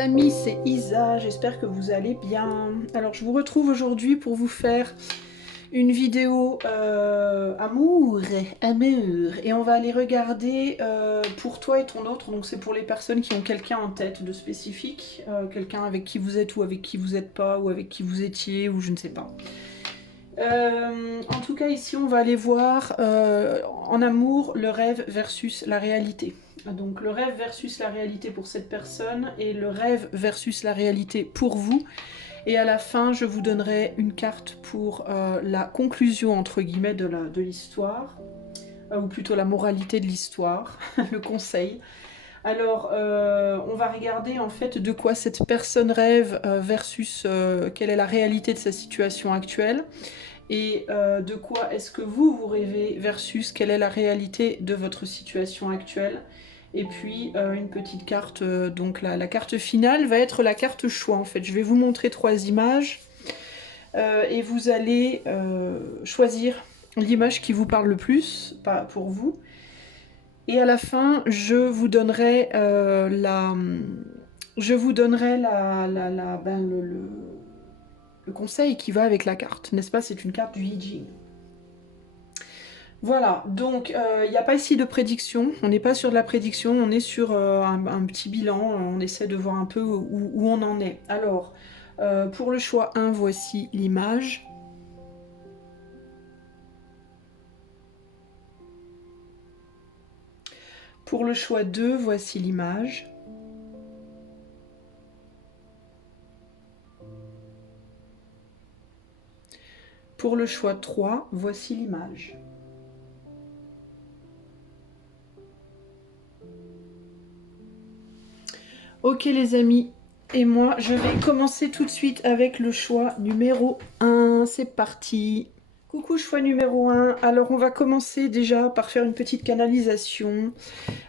amis, c'est Isa, j'espère que vous allez bien. Alors je vous retrouve aujourd'hui pour vous faire une vidéo amour, et on va aller regarder pour toi et ton autre, donc c'est pour les personnes qui ont quelqu'un en tête de spécifique, quelqu'un avec qui vous êtes ou avec qui vous n'êtes pas, ou avec qui vous étiez, ou je ne sais pas. En tout cas ici on va aller voir en amour le rêve versus la réalité. Donc le rêve versus la réalité pour cette personne et le rêve versus la réalité pour vous. Et à la fin je vous donnerai une carte pour la conclusion entre guillemets de l'histoire, ou plutôt la moralité de l'histoire, le conseil. Alors on va regarder en fait de quoi cette personne rêve versus quelle est la réalité de sa situation actuelle. Et de quoi est-ce que vous rêvez versus quelle est la réalité de votre situation actuelle. Et puis une petite carte, donc la carte finale va être la carte choix en fait. Je vais vous montrer 3 images et vous allez choisir l'image qui vous parle le plus, pas pour vous. Et à la fin, je vous donnerai le conseil qui va avec la carte, n'est-ce pas? C'est une carte du I Ching. Voilà, donc il n'y a pas ici de prédiction, on n'est pas sur de la prédiction, on est sur un petit bilan, on essaie de voir un peu où on en est. Alors, pour le choix 1, voici l'image. Pour le choix 2, voici l'image. Pour le choix 3, voici l'image. Ok les amis, et moi je vais commencer tout de suite avec le choix numéro 1, c'est parti. Coucou choix numéro 1, alors on va commencer déjà par faire une petite canalisation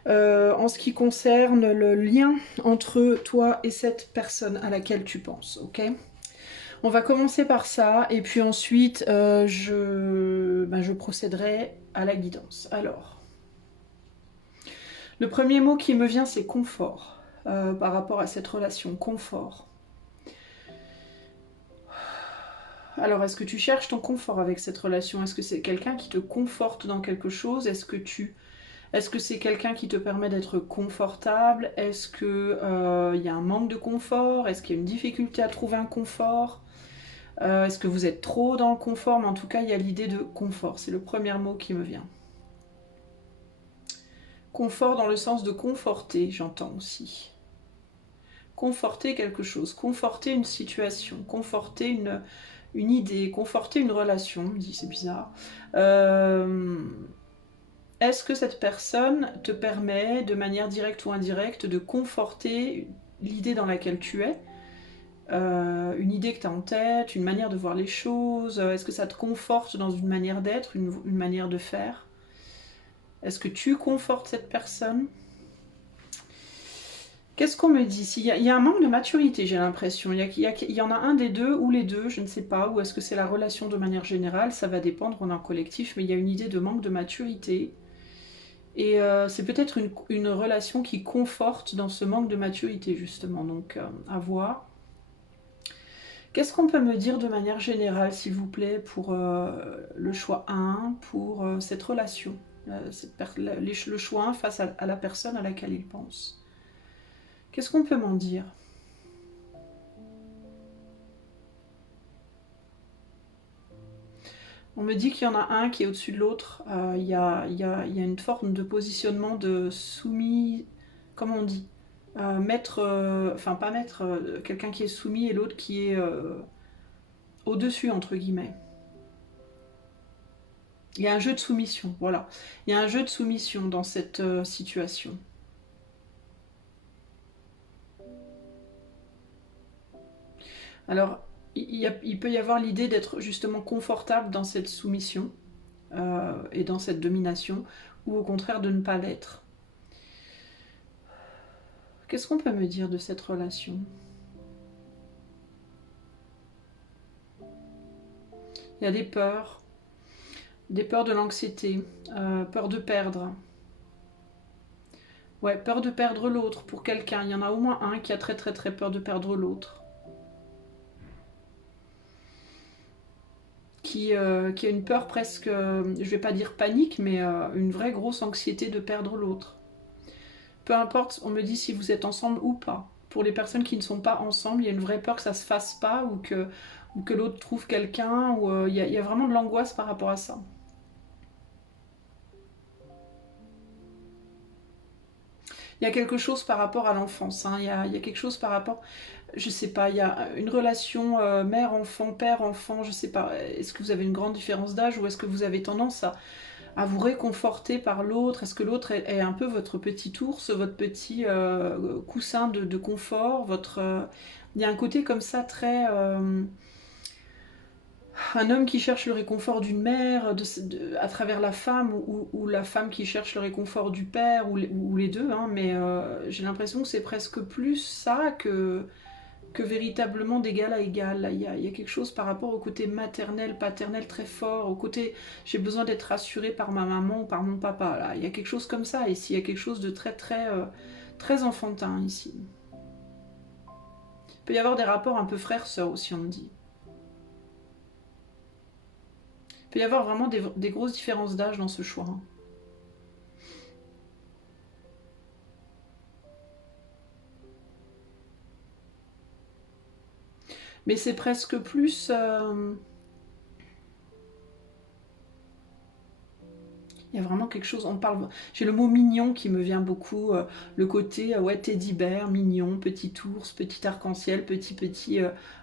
en ce qui concerne le lien entre toi et cette personne à laquelle tu penses, ok? On va commencer par ça et puis ensuite je procéderai à la guidance. Alors, le premier mot qui me vient c'est confort. Par rapport à cette relation, confort. Alors, est-ce que tu cherches ton confort avec cette relation? Est-ce que c'est quelqu'un qui te conforte dans quelque chose? Est-ce que c'est quelqu'un qui te permet d'être confortable? Est-ce que y a un manque de confort? Est-ce qu'il y a une difficulté à trouver un confort? Est-ce que vous êtes trop dans le confort? Mais en tout cas, il y a l'idée de confort. C'est le premier mot qui me vient. Confort dans le sens de conforter, j'entends aussi. Conforter quelque chose, conforter une situation, conforter une idée, conforter une relation, me dit c'est bizarre. Est-ce que cette personne te permet, de manière directe ou indirecte, de conforter l'idée dans laquelle tu es, une idée que tu as en tête, une manière de voir les choses? Est-ce que ça te conforte dans une manière d'être, une manière de faire? Est-ce que tu confortes cette personne? Qu'est-ce qu'on me dit? Il y a un manque de maturité, j'ai l'impression. Il y en a un des deux, ou les deux, je ne sais pas. Ou est-ce que c'est la relation de manière générale? Ça va dépendre, on est en collectif, mais il y a une idée de manque de maturité. Et c'est peut-être une relation qui conforte dans ce manque de maturité, justement. Donc, à voir. Qu'est-ce qu'on peut me dire de manière générale, s'il vous plaît, pour le choix 1, pour cette relation, le choix 1 face à la personne à laquelle il pense? Qu'est-ce qu'on peut m'en dire? On me dit qu'il y en a un qui est au-dessus de l'autre. Il y a une forme de positionnement de soumis, comment on dit, maître, enfin pas maître, quelqu'un qui est soumis et l'autre qui est au-dessus, entre guillemets. Il y a un jeu de soumission, voilà. Il y a un jeu de soumission dans cette situation. Alors, il peut y avoir l'idée d'être justement confortable dans cette soumission et dans cette domination, ou au contraire de ne pas l'être. Qu'est-ce qu'on peut me dire de cette relation? Il y a des peurs de l'anxiété, peur de perdre, Ouais, peur de perdre l'autre pour quelqu'un. Il y en a au moins un qui a très très très peur de perdre l'autre. Qui a une peur presque, je vais pas dire panique, mais une vraie grosse anxiété de perdre l'autre. Peu importe, on me dit si vous êtes ensemble ou pas. Pour les personnes qui ne sont pas ensemble, il y a une vraie peur que ça se fasse pas ou que l'autre trouve quelqu'un, ou il y a vraiment de l'angoisse par rapport à ça. Il y a quelque chose par rapport à l'enfance, hein. Il y a quelque chose par rapport, je sais pas, il y a une relation mère-enfant, père-enfant, je sais pas. Est-ce que vous avez une grande différence d'âge ou est-ce que vous avez tendance à vous réconforter par l'autre? Est-ce que l'autre est un peu votre petit ours, votre petit coussin de confort, il y a un côté comme ça très... un homme qui cherche le réconfort d'une mère à travers la femme, ou la femme qui cherche le réconfort du père, ou les deux, hein, mais j'ai l'impression que c'est presque plus ça que véritablement d'égal à égal. Il y a quelque chose par rapport au côté maternel, paternel très fort, au côté j'ai besoin d'être rassurée par ma maman ou par mon papa. Là. Il y a quelque chose comme ça ici, il y a quelque chose de très très très enfantin ici. Il peut y avoir des rapports un peu frère-sœur aussi, on me dit. Il peut y avoir vraiment des grosses différences d'âge dans ce choix, hein. Mais c'est presque plus... il y a vraiment quelque chose, on parle... J'ai le mot mignon qui me vient beaucoup, le côté, ouais, teddy bear, mignon, petit ours, petit arc-en-ciel, petit,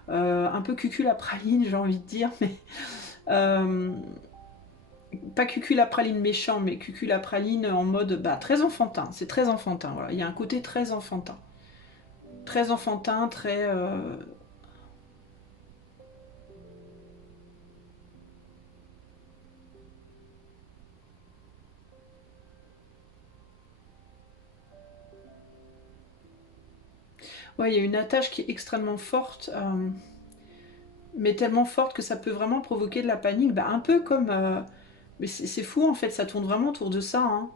un peu cucul à praline, j'ai envie de dire, mais... euh, pas cucul à praline méchant, mais cucul à praline en mode, bah, très enfantin, c'est très enfantin, voilà. Il y a un côté très enfantin. Très enfantin, très... Ouais, il y a une attache qui est extrêmement forte, mais tellement forte que ça peut vraiment provoquer de la panique, bah, un peu comme... mais c'est fou en fait, ça tourne vraiment autour de ça, hein.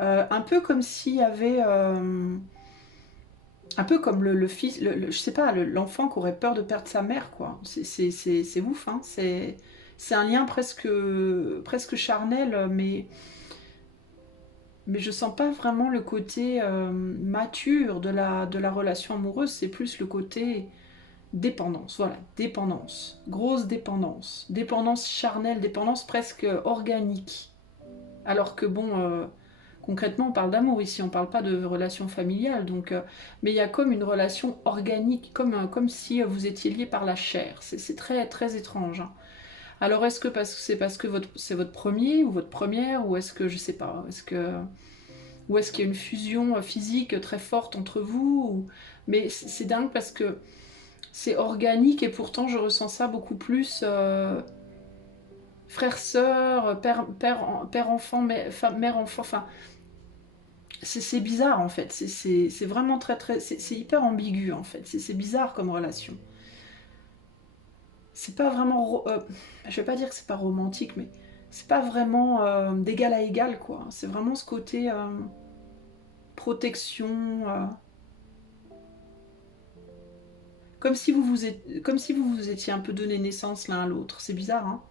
Un peu comme s'il y avait... un peu comme le fils, je sais pas, l'enfant qui aurait peur de perdre sa mère, quoi. C'est ouf, hein. C'est un lien presque charnel, mais je sens pas vraiment le côté mature de la relation amoureuse, c'est plus le côté dépendance, voilà, dépendance, grosse dépendance, dépendance charnelle, dépendance presque organique. Alors que bon, concrètement, on parle d'amour ici, on parle pas de relation familiale, donc, mais il y a comme une relation organique, comme si vous étiez liés par la chair. C'est très, très étrange, hein. Alors est-ce que c'est parce que c'est votre premier ou votre première, ou est-ce que, je sais pas, ou est-ce qu'il y a une fusion physique très forte entre vous, mais c'est dingue parce que c'est organique et pourtant je ressens ça beaucoup plus frère-sœur, père-enfant, mère-enfant, enfin, c'est bizarre en fait, c'est vraiment très très, c'est hyper ambigu en fait, c'est bizarre comme relation. C'est pas vraiment, je vais pas dire que c'est pas romantique, mais c'est pas vraiment d'égal à égal quoi, c'est vraiment ce côté protection, comme si vous vous étiez un peu donné naissance l'un à l'autre, c'est bizarre, hein.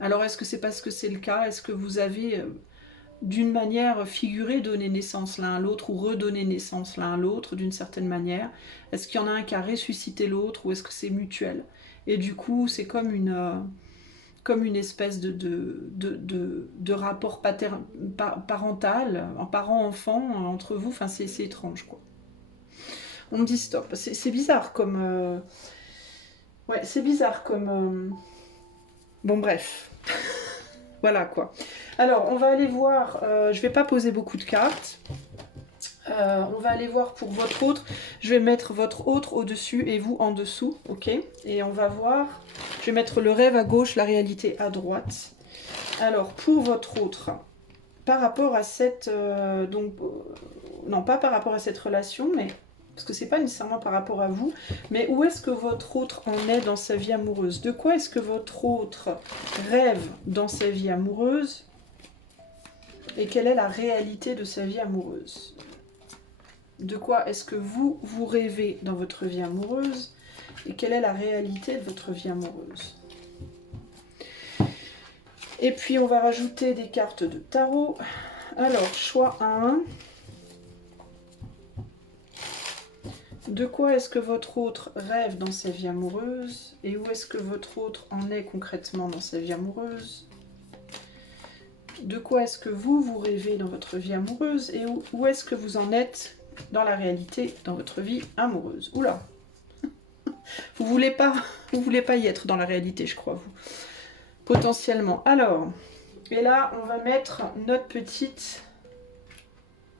Alors est-ce que c'est parce que c'est le cas? Est-ce que vous avez d'une manière figurée donné naissance l'un à l'autre ou redonné naissance l'un à l'autre d'une certaine manière? Est-ce qu'il y en a un qui a ressuscité l'autre ou est-ce que c'est mutuel? Et du coup c'est comme une espèce de rapport parental, en parent-enfant entre vous, enfin c'est étrange quoi. On me dit stop, c'est bizarre comme... ouais, c'est bizarre comme... bon bref. Voilà quoi. Alors, on va aller voir, je vais pas poser beaucoup de cartes. On va aller voir pour votre autre. Je vais mettre votre autre au-dessus et vous en dessous, ok? Et on va voir, je vais mettre le rêve à gauche, la réalité à droite. Alors, pour votre autre, par rapport à cette... non, pas par rapport à cette relation, mais... Parce que c'est pas nécessairement par rapport à vous, mais où est-ce que votre autre en est dans sa vie amoureuse? De quoi est-ce que votre autre rêve dans sa vie amoureuse? Et quelle est la réalité de sa vie amoureuse? De quoi est-ce que vous rêvez dans votre vie amoureuse? Et quelle est la réalité de votre vie amoureuse? Et puis on va rajouter des cartes de tarot. Alors, choix 1. De quoi est-ce que votre autre rêve dans sa vie amoureuse? Et où est-ce que votre autre en est concrètement dans sa vie amoureuse? De quoi est-ce que vous rêvez dans votre vie amoureuse? Et où est-ce que vous en êtes dans la réalité, dans votre vie amoureuse? Oula! Vous voulez pas y être dans la réalité, je crois, vous. Potentiellement. Alors, et là, on va mettre notre petite...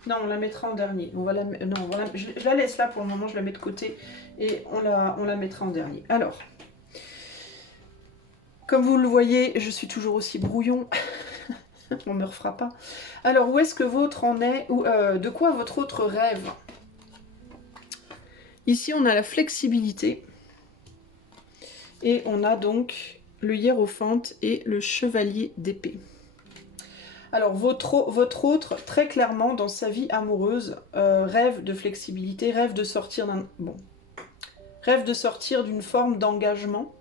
Non, on la mettra en dernier. On va la... Non, voilà, je la laisse là pour le moment, je la mets de côté et on la mettra en dernier. Alors, comme vous le voyez, je suis toujours aussi brouillon. On ne me refera pas. Alors, où est-ce que votre en est de quoi votre autre rêve? Ici, on a la flexibilité. Et on a donc le hiérophante et le chevalier d'épée. Alors, votre autre, très clairement, dans sa vie amoureuse, rêve de flexibilité, rêve de sortir d'un... Bon. Rêve de sortir d'une forme d'engagement.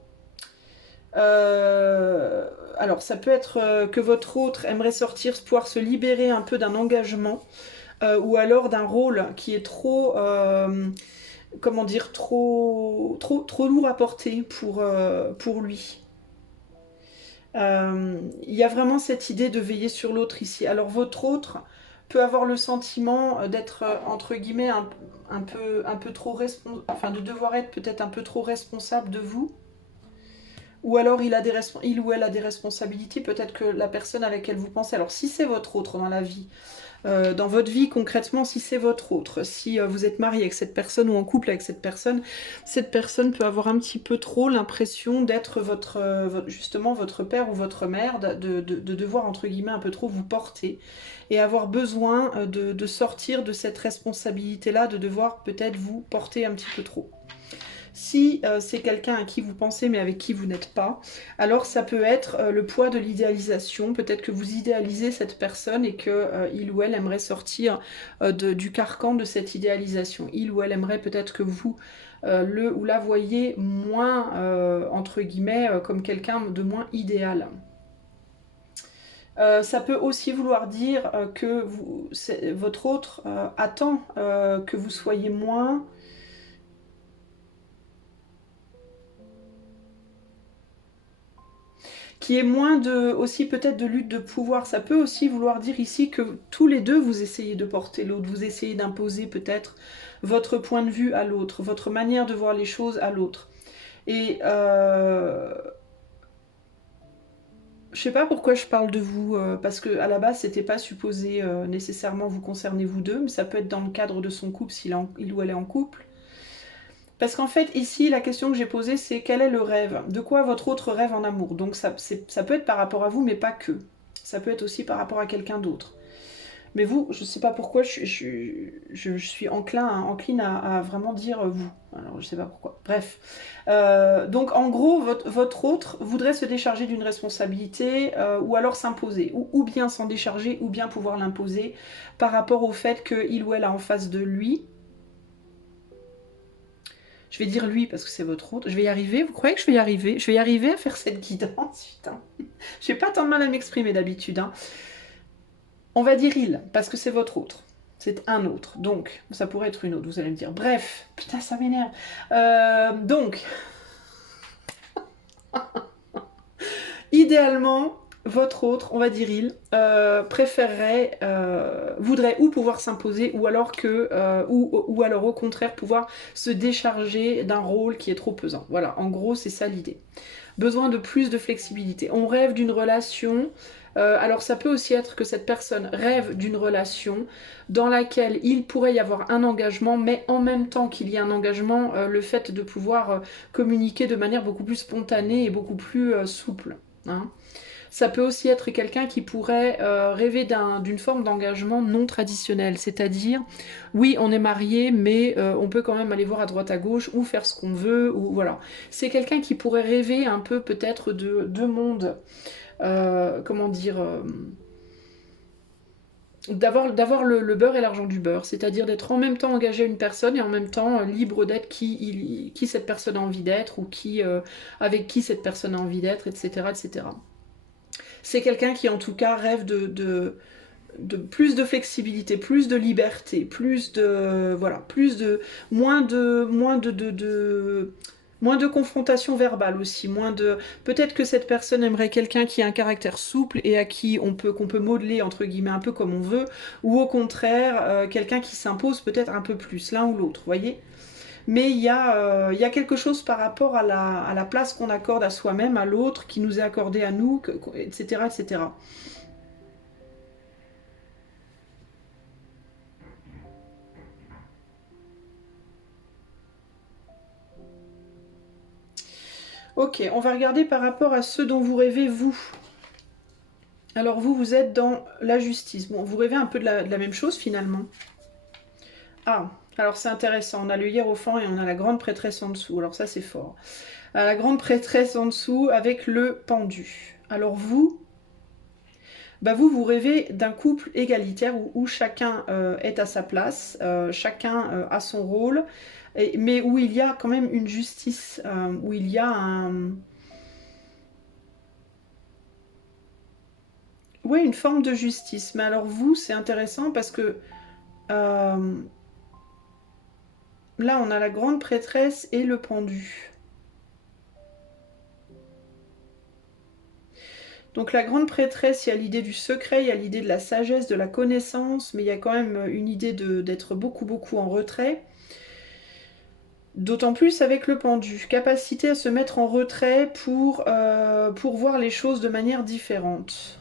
Alors, ça peut être que votre autre aimerait sortir, pouvoir se libérer un peu d'un engagement, ou alors d'un rôle qui est trop... comment dire, trop lourd à porter pour lui. Il y a vraiment cette idée de veiller sur l'autre ici. Alors votre autre peut avoir le sentiment d'être entre guillemets un peu trop responsable, enfin de devoir être peut-être un peu trop responsable de vous. Ou alors il ou elle a des responsabilités, peut-être que la personne à laquelle vous pensez. Alors si c'est votre autre dans votre vie concrètement, si c'est votre autre, si vous êtes marié avec cette personne ou en couple avec cette personne peut avoir un petit peu trop l'impression d'être justement votre père ou votre mère, de devoir entre guillemets un peu trop vous porter et avoir besoin de sortir de cette responsabilité-là, de devoir peut-être vous porter un petit peu trop. Si c'est quelqu'un à qui vous pensez mais avec qui vous n'êtes pas, alors ça peut être le poids de l'idéalisation. Peut-être que vous idéalisez cette personne et qu'il ou elle aimerait sortir du carcan de cette idéalisation. Il ou elle aimerait peut-être que vous le ou la voyez moins, entre guillemets, comme quelqu'un de moins idéal. Ça peut aussi vouloir dire que votre autre attend que vous soyez moins... qui est moins aussi peut-être de lutte de pouvoir. Ça peut aussi vouloir dire ici que tous les deux vous essayez de porter l'autre, vous essayez d'imposer peut-être votre point de vue à l'autre, votre manière de voir les choses à l'autre. Et je sais pas pourquoi je parle de vous, parce que à la base c'était pas supposé nécessairement vous concerner vous deux, mais ça peut être dans le cadre de son couple s'il ou elle est en couple. Parce qu'en fait, ici, la question que j'ai posée, c'est quel est le rêve? De quoi votre autre rêve en amour? Donc ça peut être par rapport à vous, mais pas que. Ça peut être aussi par rapport à quelqu'un d'autre. Mais vous, je ne sais pas pourquoi, je suis encline à vraiment dire vous. Alors, je ne sais pas pourquoi. Bref. Donc, en gros, votre autre voudrait se décharger d'une responsabilité ou alors s'imposer. Ou bien s'en décharger, ou bien pouvoir l'imposer par rapport au fait qu'il ou elle a en face de lui... Je vais dire lui parce que c'est votre autre. Je vais y arriver. Vous croyez que je vais y arriver? Je vais y arriver à faire cette guidance, putain. J'ai pas tant de mal à m'exprimer d'habitude. Hein. On va dire il parce que c'est votre autre. C'est un autre. Donc, ça pourrait être une autre, vous allez me dire. Bref, putain, ça m'énerve. Donc, idéalement, votre autre, on va dire il, préférerait, voudrait ou pouvoir s'imposer, ou alors ou alors au contraire pouvoir se décharger d'un rôle qui est trop pesant. Voilà, en gros, c'est ça l'idée. Besoin de plus de flexibilité. On rêve d'une relation. Alors ça peut aussi être que cette personne rêve d'une relation dans laquelle il pourrait y avoir un engagement, mais en même temps qu'il y ait un engagement, le fait de pouvoir communiquer de manière beaucoup plus spontanée et beaucoup plus souple. Hein. Ça peut aussi être quelqu'un qui pourrait rêver d'une forme d'engagement non traditionnel, c'est-à-dire, oui, on est marié, mais on peut quand même aller voir à droite à gauche ou faire ce qu'on veut, ou voilà. C'est quelqu'un qui pourrait rêver un peu peut-être de deux mondes, comment dire, d'avoir le beurre et l'argent du beurre, c'est-à-dire d'être en même temps engagé à une personne et en même temps libre d'être qui cette personne a envie d'être ou avec qui cette personne a envie d'être, etc., etc. C'est quelqu'un qui en tout cas rêve de plus de flexibilité, plus de liberté, plus de voilà, plus de moins de confrontation verbale aussi, moins de peut-être que cette personne aimerait quelqu'un qui a un caractère souple et à qui qu'on peut modeler entre guillemets un peu comme on veut, ou au contraire quelqu'un qui s'impose peut-être un peu plus l'un ou l'autre, voyez. Mais il y a quelque chose par rapport à la place qu'on accorde à soi-même, à l'autre, qui nous est accordée à nous, etc., etc. Ok, on va regarder par rapport à ce dont vous rêvez, vous. Alors vous, vous êtes dans la justice. Bon, vous rêvez un peu de la même chose finalement. Ah, alors c'est intéressant. On a le hiérophant et on a la grande prêtresse en dessous. Alors ça, c'est fort. La grande prêtresse en dessous avec le pendu. Alors vous, bah vous rêvez d'un couple égalitaire où chacun est à sa place, chacun a son rôle, mais où il y a quand même une justice, où il y a un... Oui, une forme de justice. Mais alors vous, c'est intéressant parce que euh, là, on a la grande prêtresse et le pendu. Donc la grande prêtresse, il y a l'idée du secret, il y a l'idée de la sagesse, de la connaissance, mais il y a quand même une idée d'être beaucoup, beaucoup en retrait. D'autant plus avec le pendu. Capacité à se mettre en retrait pour voir les choses de manière différente.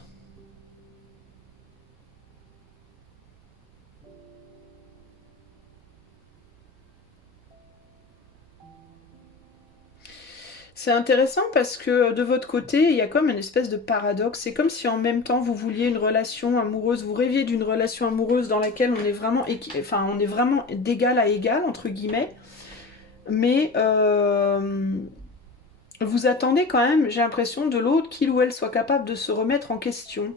C'est intéressant parce que de votre côté, il y a comme une espèce de paradoxe. C'est comme si en même temps vous vouliez une relation amoureuse, vous rêviez d'une relation amoureuse dans laquelle on est vraiment, enfin, on est vraiment d'égal à égal, entre guillemets. Mais vous attendez quand même, j'ai l'impression, de l'autre qu'il ou elle soit capable de se remettre en question,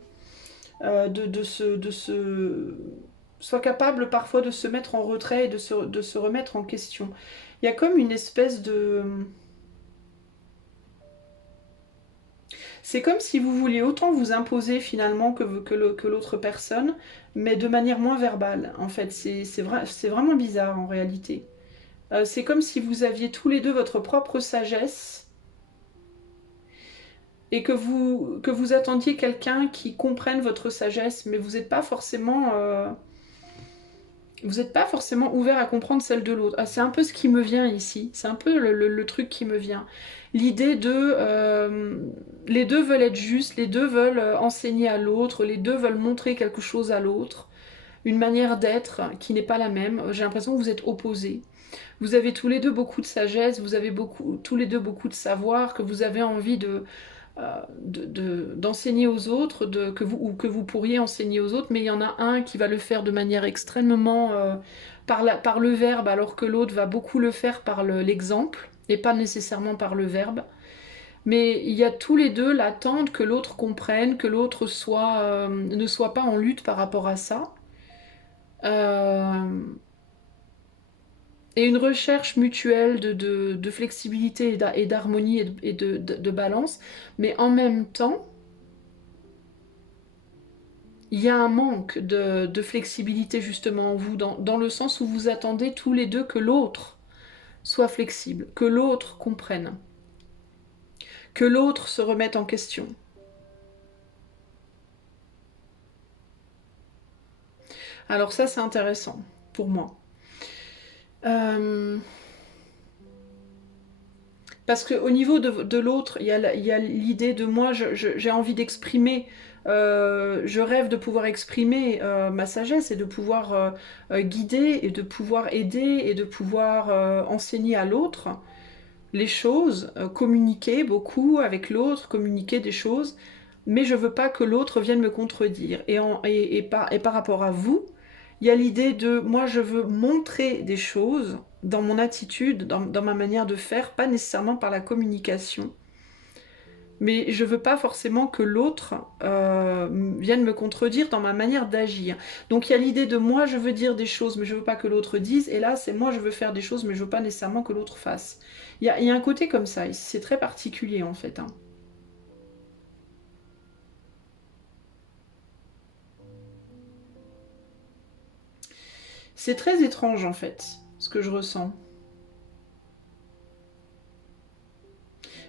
soit capable parfois de se mettre en retrait et de se remettre en question. Il y a comme une espèce de... C'est comme si vous vouliez autant vous imposer finalement que l'autre personne, mais de manière moins verbale. En fait, c'est vraiment bizarre en réalité. C'est comme si vous aviez tous les deux votre propre sagesse et que vous attendiez quelqu'un qui comprenne votre sagesse, mais vous n'êtes pas forcément ouvert à comprendre celle de l'autre. Ah, c'est un peu ce qui me vient ici. C'est un peu le truc qui me vient. L'idée de... les deux veulent être justes, les deux veulent enseigner à l'autre, les deux veulent montrer quelque chose à l'autre, une manière d'être qui n'est pas la même. J'ai l'impression que vous êtes opposés. Vous avez tous les deux beaucoup de sagesse, vous avez tous les deux beaucoup de savoir, que vous avez envie d'enseigner aux autres, ou que vous pourriez enseigner aux autres, mais il y en a un qui va le faire de manière extrêmement par le verbe, alors que l'autre va beaucoup le faire par l'exemple, et pas nécessairement par le verbe. Mais il y a tous les deux l'attente que l'autre comprenne, que l'autre ne soit pas en lutte par rapport à ça. Euh, et une recherche mutuelle de flexibilité et d'harmonie et de balance, mais en même temps, il y a un manque de flexibilité justement en vous, dans le sens où vous attendez tous les deux que l'autre soit flexible, que l'autre comprenne, que l'autre se remette en question. Alors ça, c'est intéressant pour moi. Euh, Parce qu'au niveau de l'autre, il y a l'idée de moi, j'ai envie d'exprimer, je rêve de pouvoir exprimer ma sagesse et de pouvoir guider et de pouvoir aider et de pouvoir enseigner à l'autre les choses, communiquer beaucoup avec l'autre, communiquer des choses, mais je veux pas que l'autre vienne me contredire. Et par rapport à vous, il y a l'idée de moi je veux montrer des choses dans mon attitude, dans ma manière de faire, pas nécessairement par la communication, Mais je veux pas forcément que l'autre vienne me contredire dans ma manière d'agir. Donc il y a l'idée de moi je veux dire des choses mais je veux pas que l'autre dise. Et là c'est moi je veux faire des choses mais je veux pas nécessairement que l'autre fasse. Il y a un côté comme ça, c'est très particulier en fait. Hein. C'est très étrange en fait, ce que je ressens.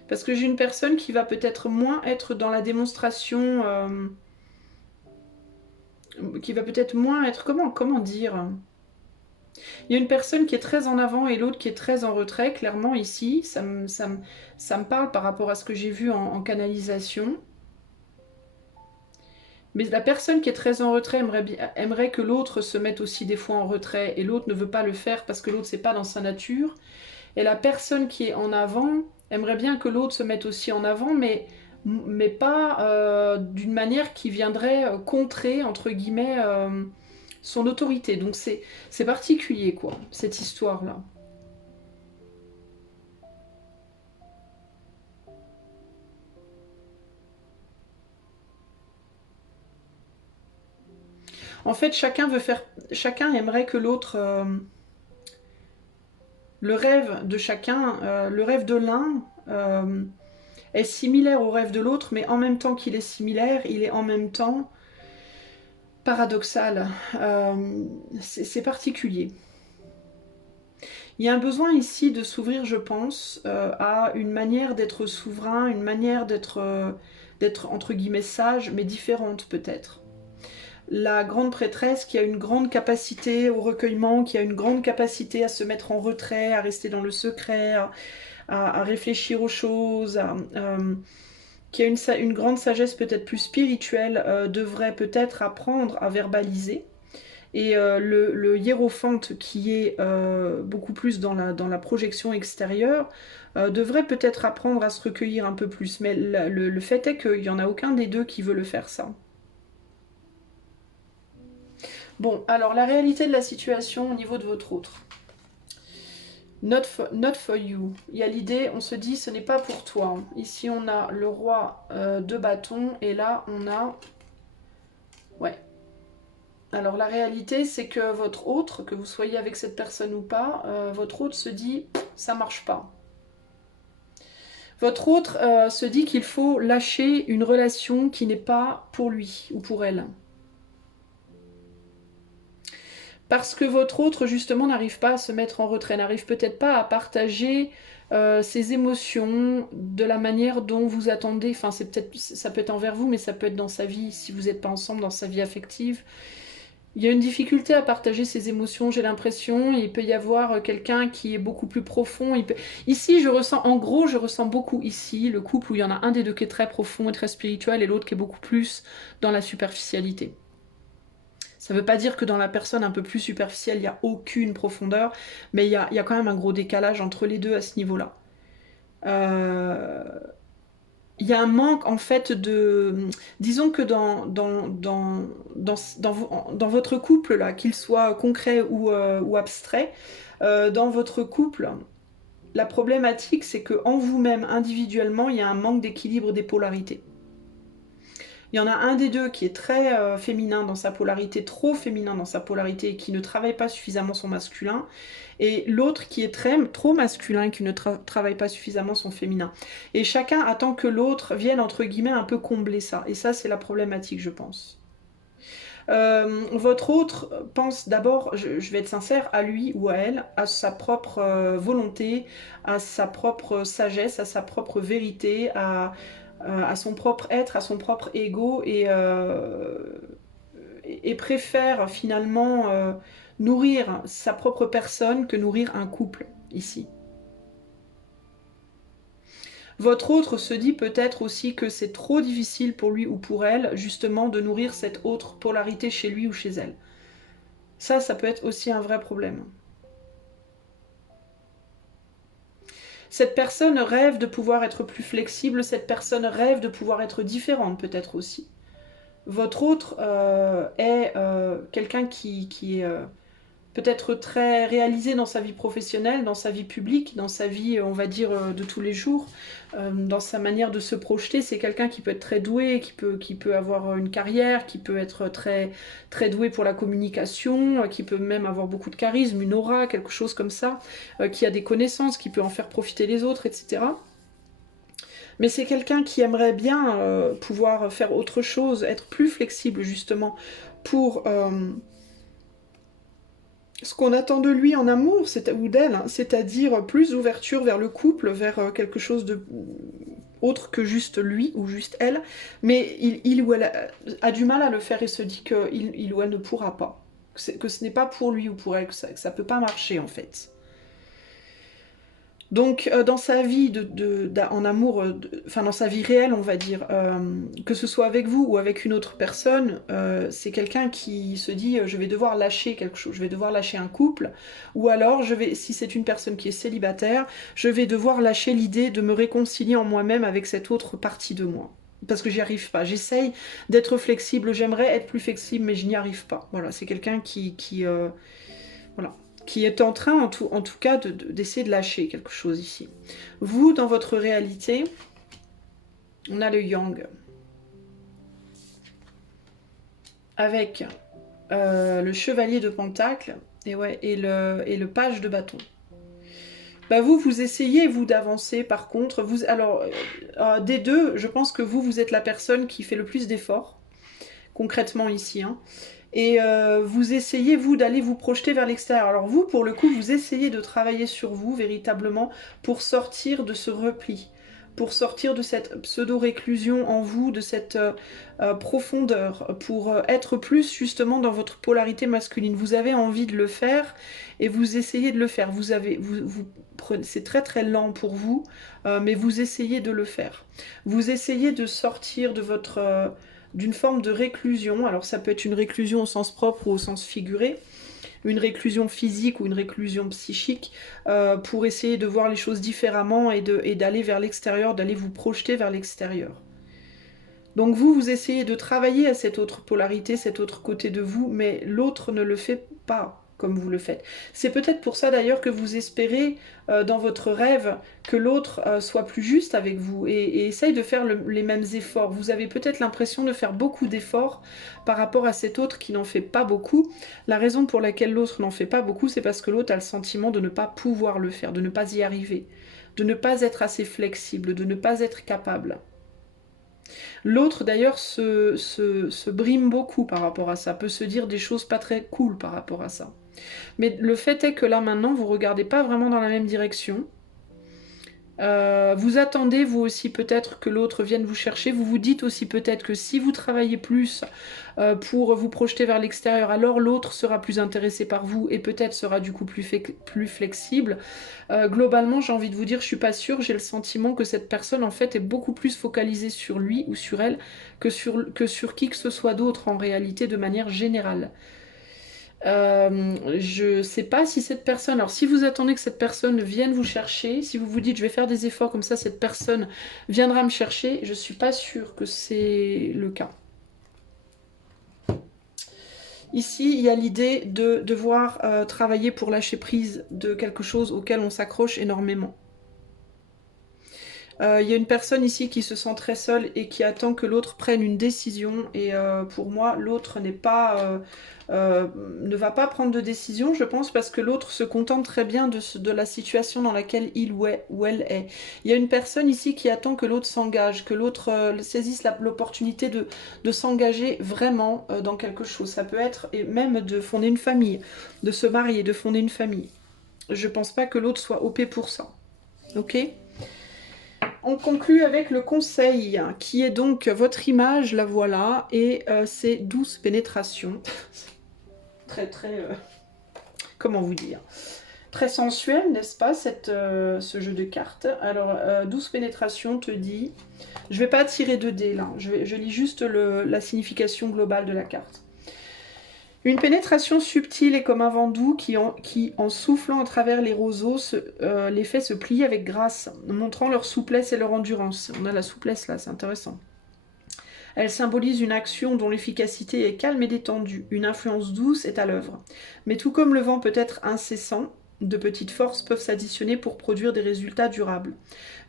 Parce que j'ai une personne qui va peut-être moins être dans la démonstration, qui va peut-être moins être, comment dire. Il y a une personne qui est très en avant et l'autre qui est très en retrait, clairement ici, ça me parle par rapport à ce que j'ai vu en canalisation. Mais la personne qui est très en retrait aimerait que l'autre se mette aussi des fois en retrait et l'autre ne veut pas le faire parce que l'autre c'est pas dans sa nature. Et la personne qui est en avant aimerait bien que l'autre se mette aussi en avant, mais pas d'une manière qui viendrait contrer, entre guillemets, son autorité. Donc c'est particulier, quoi, cette histoire-là. En fait, chacun aimerait que l'autre, le rêve de chacun, le rêve de l'un est similaire au rêve de l'autre, mais en même temps qu'il est similaire, il est en même temps paradoxal. C'est particulier. Il y a un besoin ici de s'ouvrir, je pense, à une manière d'être souverain, une manière d'être entre guillemets sage, mais différente peut-être. La grande prêtresse qui a une grande capacité au recueillement, qui a une grande capacité à se mettre en retrait, à rester dans le secret, à réfléchir aux choses, qui a une grande sagesse peut-être plus spirituelle, devrait peut-être apprendre à verbaliser. Et le hiérophante qui est beaucoup plus dans la projection extérieure devrait peut-être apprendre à se recueillir un peu plus. Mais le fait est qu'il n'y en a aucun des deux qui veut le faire ça. Bon, alors la réalité de la situation au niveau de votre autre. Not for you. Il y a l'idée, on se dit ce n'est pas pour toi. Ici on a le roi de bâton et là on a... Ouais. Alors la réalité c'est que votre autre, que vous soyez avec cette personne ou pas, votre autre se dit ça marche pas. Votre autre se dit qu'il faut lâcher une relation qui n'est pas pour lui ou pour elle. Parce que votre autre, justement, n'arrive pas à se mettre en retrait, n'arrive peut-être pas à partager ses émotions de la manière dont vous attendez. Enfin, ça peut être envers vous, mais ça peut être dans sa vie, si vous n'êtes pas ensemble, dans sa vie affective. Il y a une difficulté à partager ses émotions, j'ai l'impression. Il peut y avoir quelqu'un qui est beaucoup plus profond. Ici, en gros, je ressens beaucoup ici le couple où il y en a un des deux qui est très profond et très spirituel et l'autre qui est beaucoup plus dans la superficialité. Ça ne veut pas dire que dans la personne un peu plus superficielle, il n'y a aucune profondeur, mais il y a quand même un gros décalage entre les deux à ce niveau-là. Euh, il y a un manque en fait de... Disons que dans votre couple, là, qu'il soit concret ou abstrait, dans votre couple, la problématique c'est que en vous-même, individuellement, il y a un manque d'équilibre des polarités. Il y en a un des deux qui est très féminin dans sa polarité, trop féminin dans sa polarité, et qui ne travaille pas suffisamment son masculin, et l'autre qui est trop masculin et qui ne travaille pas suffisamment son féminin. Et chacun attend que l'autre vienne, entre guillemets, un peu combler ça. Et ça, c'est la problématique, je pense. Votre autre pense d'abord, je vais être sincère, à lui ou à elle, à sa propre volonté, à sa propre sagesse, à sa propre vérité, à son propre être, à son propre ego et préfère finalement nourrir sa propre personne que nourrir un couple ici. Votre autre se dit peut-être aussi que c'est trop difficile pour lui ou pour elle justement de nourrir cette autre polarité chez lui ou chez elle. Ça peut être aussi un vrai problème. Cette personne rêve de pouvoir être plus flexible, cette personne rêve de pouvoir être différente peut-être aussi. Votre autre est quelqu'un qui est peut-être très réalisé dans sa vie professionnelle, dans sa vie publique, dans sa vie, on va dire, de tous les jours, dans sa manière de se projeter. C'est quelqu'un qui peut être très doué, qui peut avoir une carrière, qui peut être très, très doué pour la communication, qui peut même avoir beaucoup de charisme, une aura, quelque chose comme ça, qui a des connaissances, qui peut en faire profiter les autres, etc. Mais c'est quelqu'un qui aimerait bien pouvoir faire autre chose, être plus flexible justement pour ce qu'on attend de lui en amour, ou d'elle, hein, c'est-à-dire plus d'ouverture vers le couple, vers quelque chose de autre que juste lui ou juste elle, mais il ou elle a du mal à le faire et se dit qu'il ou elle ne pourra pas, que ce n'est pas pour lui ou pour elle, que ça ne peut pas marcher en fait. Donc dans sa vie en amour, enfin dans sa vie réelle on va dire, que ce soit avec vous ou avec une autre personne, c'est quelqu'un qui se dit je vais devoir lâcher quelque chose, je vais devoir lâcher un couple, ou alors si c'est une personne qui est célibataire, je vais devoir lâcher l'idée de me réconcilier en moi-même avec cette autre partie de moi. Parce que j'y arrive pas. J'essaye d'être flexible, j'aimerais être plus flexible, mais je n'y arrive pas. Voilà, c'est quelqu'un voilà, qui est en train, en tout cas, d'essayer de lâcher quelque chose ici. Vous, dans votre réalité, on a le Yang. Avec le chevalier de Pentacle et, ouais, et le page de bâton. Bah vous essayez, vous, d'avancer, par contre. Alors, des deux, je pense que vous êtes la personne qui fait le plus d'efforts, concrètement ici, hein. Et vous essayez, vous, d'aller vous projeter vers l'extérieur. Alors vous, pour le coup, vous essayez de travailler sur vous, véritablement, pour sortir de ce repli, pour sortir de cette pseudo-réclusion en vous, de cette profondeur, pour être plus, justement, dans votre polarité masculine. Vous avez envie de le faire, et vous essayez de le faire. C'est très très lent pour vous, mais vous essayez de le faire. Vous essayez de sortir de votre... d'une forme de réclusion. Alors ça peut être une réclusion au sens propre ou au sens figuré, une réclusion physique ou une réclusion psychique, pour essayer de voir les choses différemment et d'aller vers l'extérieur, d'aller vous projeter vers l'extérieur. Donc vous essayez de travailler à cette autre polarité, cet autre côté de vous, mais l'autre ne le fait pas comme vous le faites. C'est peut-être pour ça d'ailleurs que vous espérez dans votre rêve que l'autre soit plus juste avec vous et essaye de faire les mêmes efforts. Vous avez peut-être l'impression de faire beaucoup d'efforts par rapport à cet autre qui n'en fait pas beaucoup. La raison pour laquelle l'autre n'en fait pas beaucoup, c'est parce que l'autre a le sentiment de ne pas pouvoir le faire, de ne pas y arriver, de ne pas être assez flexible, de ne pas être capable. L'autre d'ailleurs se brime beaucoup par rapport à ça, peut se dire des choses pas très cool par rapport à ça. Mais le fait est que là maintenant, vous regardez pas vraiment dans la même direction. Vous attendez vous aussi peut-être que l'autre vienne vous chercher. Vous vous dites aussi peut-être que si vous travaillez plus pour vous projeter vers l'extérieur, alors l'autre sera plus intéressé par vous et peut-être sera du coup plus flexible. Globalement, j'ai envie de vous dire, je suis pas sûre. J'ai le sentiment que cette personne en fait est beaucoup plus focalisée sur lui ou sur elle que sur qui que ce soit d'autre en réalité de manière générale. Je sais pas si cette personne... Alors si vous attendez que cette personne vienne vous chercher, si vous vous dites je vais faire des efforts comme ça, cette personne viendra me chercher, je suis pas sûre que c'est le cas. Ici, il y a l'idée de devoir travailler pour lâcher prise de quelque chose auquel on s'accroche énormément. Il y a une personne ici qui se sent très seule et qui attend que l'autre prenne une décision. Et pour moi, l'autre ne va pas prendre de décision, je pense, parce que l'autre se contente très bien de la situation dans laquelle il ou elle est. Il y a une personne ici qui attend que l'autre s'engage, que l'autre saisisse l'opportunité de s'engager vraiment dans quelque chose. Ça peut être et même de fonder une famille, de se marier, de fonder une famille. Je pense pas que l'autre soit OP pour ça. Ok ? On conclut avec le conseil, qui est donc votre image, la voilà, et c'est douce pénétration. Très, comment vous dire, très sensuel, n'est-ce pas, ce jeu de cartes. Alors, douce pénétration te dit, je vais pas tirer de dés là, je lis juste la signification globale de la carte. Une pénétration subtile et comme un vent doux qui, en soufflant à travers les roseaux, les fait se plier avec grâce, montrant leur souplesse et leur endurance. On a la souplesse là, c'est intéressant. Elle symbolise une action dont l'efficacité est calme et détendue. Une influence douce est à l'œuvre. Mais tout comme le vent peut être incessant, de petites forces peuvent s'additionner pour produire des résultats durables.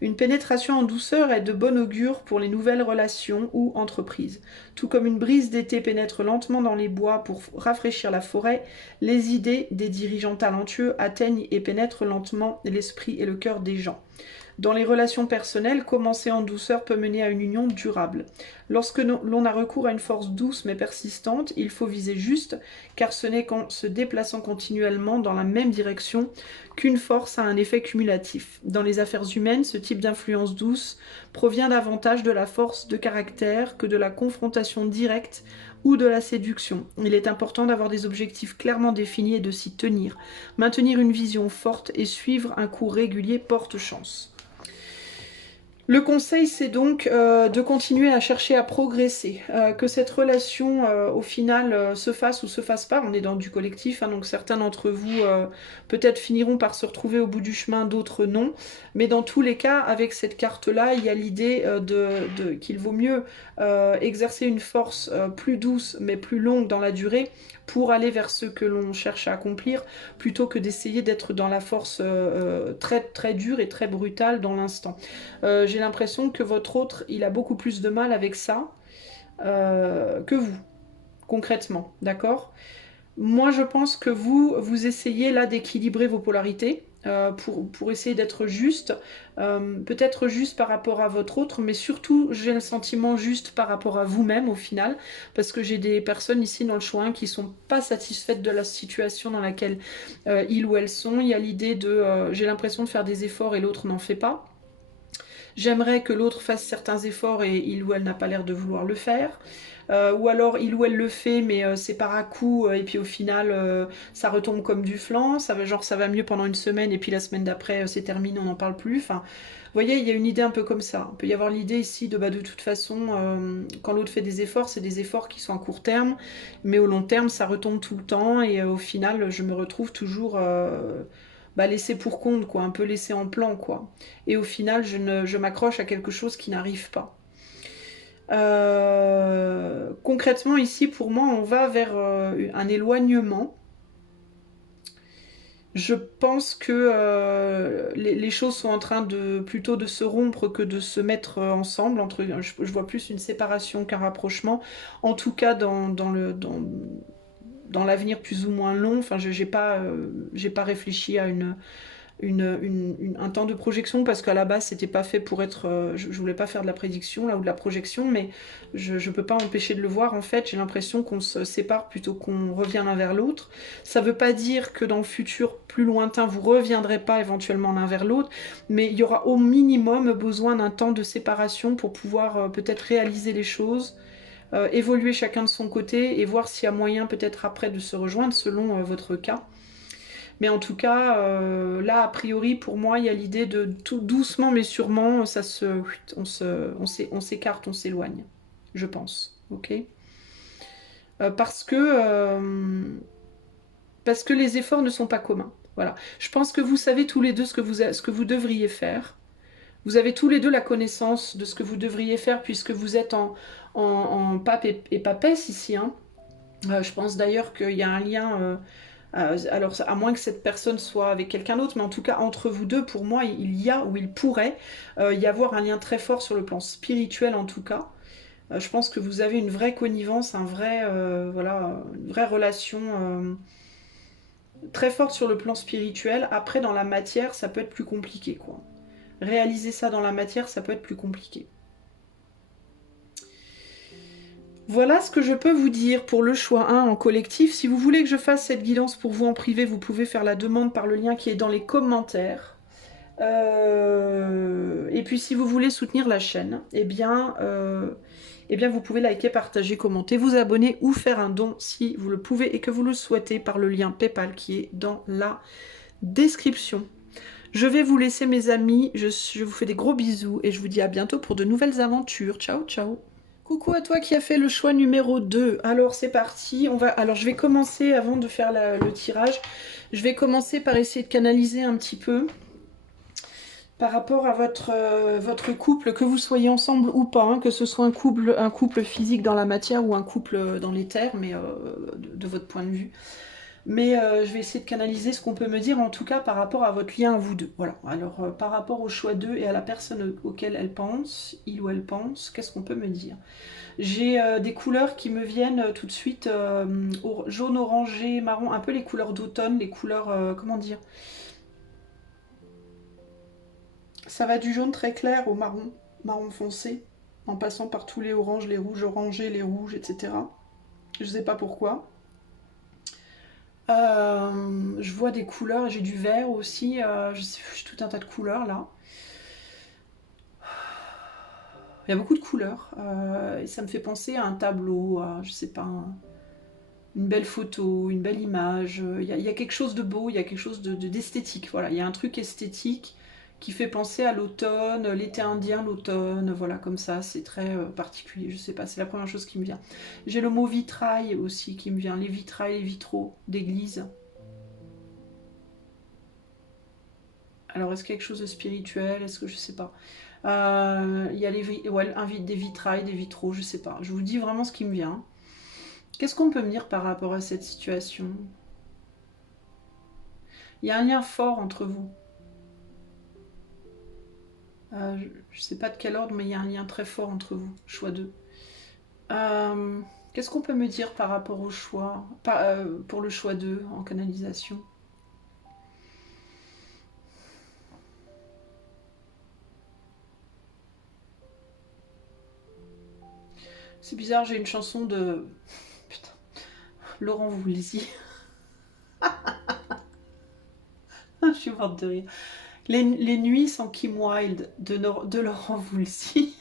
Une pénétration en douceur est de bon augure pour les nouvelles relations ou entreprises. Tout comme une brise d'été pénètre lentement dans les bois pour rafraîchir la forêt, les idées des dirigeants talentueux atteignent et pénètrent lentement l'esprit et le cœur des gens. Dans les relations personnelles, commencer en douceur peut mener à une union durable. Lorsque l'on a recours à une force douce mais persistante, il faut viser juste, car ce n'est qu'en se déplaçant continuellement dans la même direction qu'une force a un effet cumulatif. Dans les affaires humaines, ce type d'influence douce provient davantage de la force de caractère que de la confrontation directe ou de la séduction. Il est important d'avoir des objectifs clairement définis et de s'y tenir. Maintenir une vision forte et suivre un cours régulier porte chance. Le conseil, c'est donc de continuer à chercher à progresser, que cette relation, au final, se fasse ou se fasse pas. On est dans du collectif, hein, donc certains d'entre vous peut-être finiront par se retrouver au bout du chemin, d'autres non. Mais dans tous les cas, avec cette carte-là, il y a l'idée qu'il vaut mieux exercer une force plus douce, mais plus longue dans la durée, pour aller vers ce que l'on cherche à accomplir, plutôt que d'essayer d'être dans la force très, très dure et très brutale dans l'instant. J'ai l'impression que votre autre, il a beaucoup plus de mal avec ça que vous, concrètement, d'accord? Moi, je pense que vous essayez là d'équilibrer vos polarités pour essayer d'être juste, peut-être juste par rapport à votre autre, mais surtout, j'ai le sentiment juste par rapport à vous-même au final, parce que j'ai des personnes ici dans le choix 1 qui sont pas satisfaites de la situation dans laquelle ils ou elles sont. Il y a l'idée de j'ai l'impression de faire des efforts et l'autre n'en fait pas. J'aimerais que l'autre fasse certains efforts et il ou elle n'a pas l'air de vouloir le faire. Ou alors il ou elle le fait mais c'est par à-coup et puis au final ça retombe comme du flanc, ça va mieux pendant une semaine et puis la semaine d'après c'est terminé, on n'en parle plus. Enfin, vous voyez, il y a une idée un peu comme ça. Il peut y avoir l'idée ici de toute façon, quand l'autre fait des efforts, c'est des efforts qui sont à court terme, mais au long terme ça retombe tout le temps et au final je me retrouve toujours laissé pour compte, quoi, un peu laissé en plan, quoi. Et au final, je m'accroche à quelque chose qui n'arrive pas. Concrètement, ici, pour moi, on va vers un éloignement. Je pense que les choses sont en train plutôt de se rompre que de se mettre ensemble. Je vois plus une séparation qu'un rapprochement. En tout cas, dans l'avenir plus ou moins long. Enfin, j'ai pas réfléchi à un temps de projection parce qu'à la base c'était pas fait pour être je voulais pas faire de la prédiction là ou de la projection, mais je peux pas empêcher de le voir. En fait, j'ai l'impression qu'on se sépare plutôt qu'on revient l'un vers l'autre. Ça veut pas dire que dans le futur plus lointain vous reviendrez pas éventuellement l'un vers l'autre, mais il y aura au minimum besoin d'un temps de séparation pour pouvoir peut-être réaliser les choses, évoluer chacun de son côté et voir s'il y a moyen peut-être après de se rejoindre selon votre cas. Mais en tout cas, là, a priori, pour moi, il y a l'idée de tout doucement mais sûrement, on s'écarte, on s'éloigne, je pense. Ok. Parce que les efforts ne sont pas communs. Voilà. Je pense que vous savez tous les deux ce que vous devriez faire. Vous avez tous les deux la connaissance de ce que vous devriez faire puisque vous êtes en pape et papesse ici. Hein. Je pense d'ailleurs qu'il y a un lien. Alors, à moins que cette personne soit avec quelqu'un d'autre, mais en tout cas, entre vous deux, pour moi, il y a ou il pourrait y avoir un lien très fort sur le plan spirituel, en tout cas. Je pense que vous avez une vraie connivence, voilà, une vraie relation très forte sur le plan spirituel. Après, dans la matière, ça peut être plus compliqué, quoi. Réaliser ça dans la matière, ça peut être plus compliqué. Voilà ce que je peux vous dire pour le choix 1 en collectif. Si vous voulez que je fasse cette guidance pour vous en privé, vous pouvez faire la demande par le lien qui est dans les commentaires. Et puis si vous voulez soutenir la chaîne, eh bien vous pouvez liker, partager, commenter, vous abonner ou faire un don si vous le pouvez et que vous le souhaitez par le lien PayPal qui est dans la description. Je vais vous laisser mes amis, je vous fais des gros bisous et je vous dis à bientôt pour de nouvelles aventures. Ciao, ciao. Coucou à toi qui as fait le choix numéro 2. Alors c'est parti. Alors je vais commencer, avant de faire le tirage, je vais commencer par essayer de canaliser un petit peu. Par rapport à votre couple, que vous soyez ensemble ou pas, hein, que ce soit un couple physique dans la matière ou un couple dans l'éther, mais de votre point de vue. Mais je vais essayer de canaliser ce qu'on peut me dire, en tout cas par rapport à votre lien à vous deux. Voilà. Alors par rapport au choix d'eux et à la personne auquel elle pense, il ou elle pense, qu'est-ce qu'on peut me dire? J'ai des couleurs qui me viennent tout de suite, jaune, orangé, marron, un peu les couleurs d'automne, les couleurs, comment dire? Ça va du jaune très clair au marron, marron foncé, en passant par tous les oranges, les rouges orangés, les rouges, etc. Je sais pas pourquoi. Je vois des couleurs, j'ai du vert aussi, j'ai tout un tas de couleurs là. Il y a beaucoup de couleurs et ça me fait penser à un tableau, à, je sais pas, une belle photo, une belle image. Il y a quelque chose de beau, il y a quelque chose d'esthétique. Voilà, il y a un truc esthétique qui fait penser à l'automne, l'été indien, l'automne, voilà, comme ça, c'est très particulier, je sais pas, c'est la première chose qui me vient. J'ai le mot vitrail aussi qui me vient, les vitrails, les vitraux d'église. Alors, est-ce quelque chose de spirituel? Est-ce que je sais pas? Il y a ouais, des vitrails, des vitraux, je sais pas. Je vous dis vraiment ce qui me vient. Qu'est-ce qu'on peut me dire par rapport à cette situation? Il y a un lien fort entre vous. Je sais pas de quel ordre, mais il y a un lien très fort entre vous. Choix 2. Euh, Qu'est-ce qu'on peut me dire par rapport au choix, pour le choix 2 en canalisation? C'est bizarre, j'ai une chanson de... Putain, Laurent Voulzy. Je suis morte de rire. Les nuits sans Kim Wilde de Laurent Voulzy.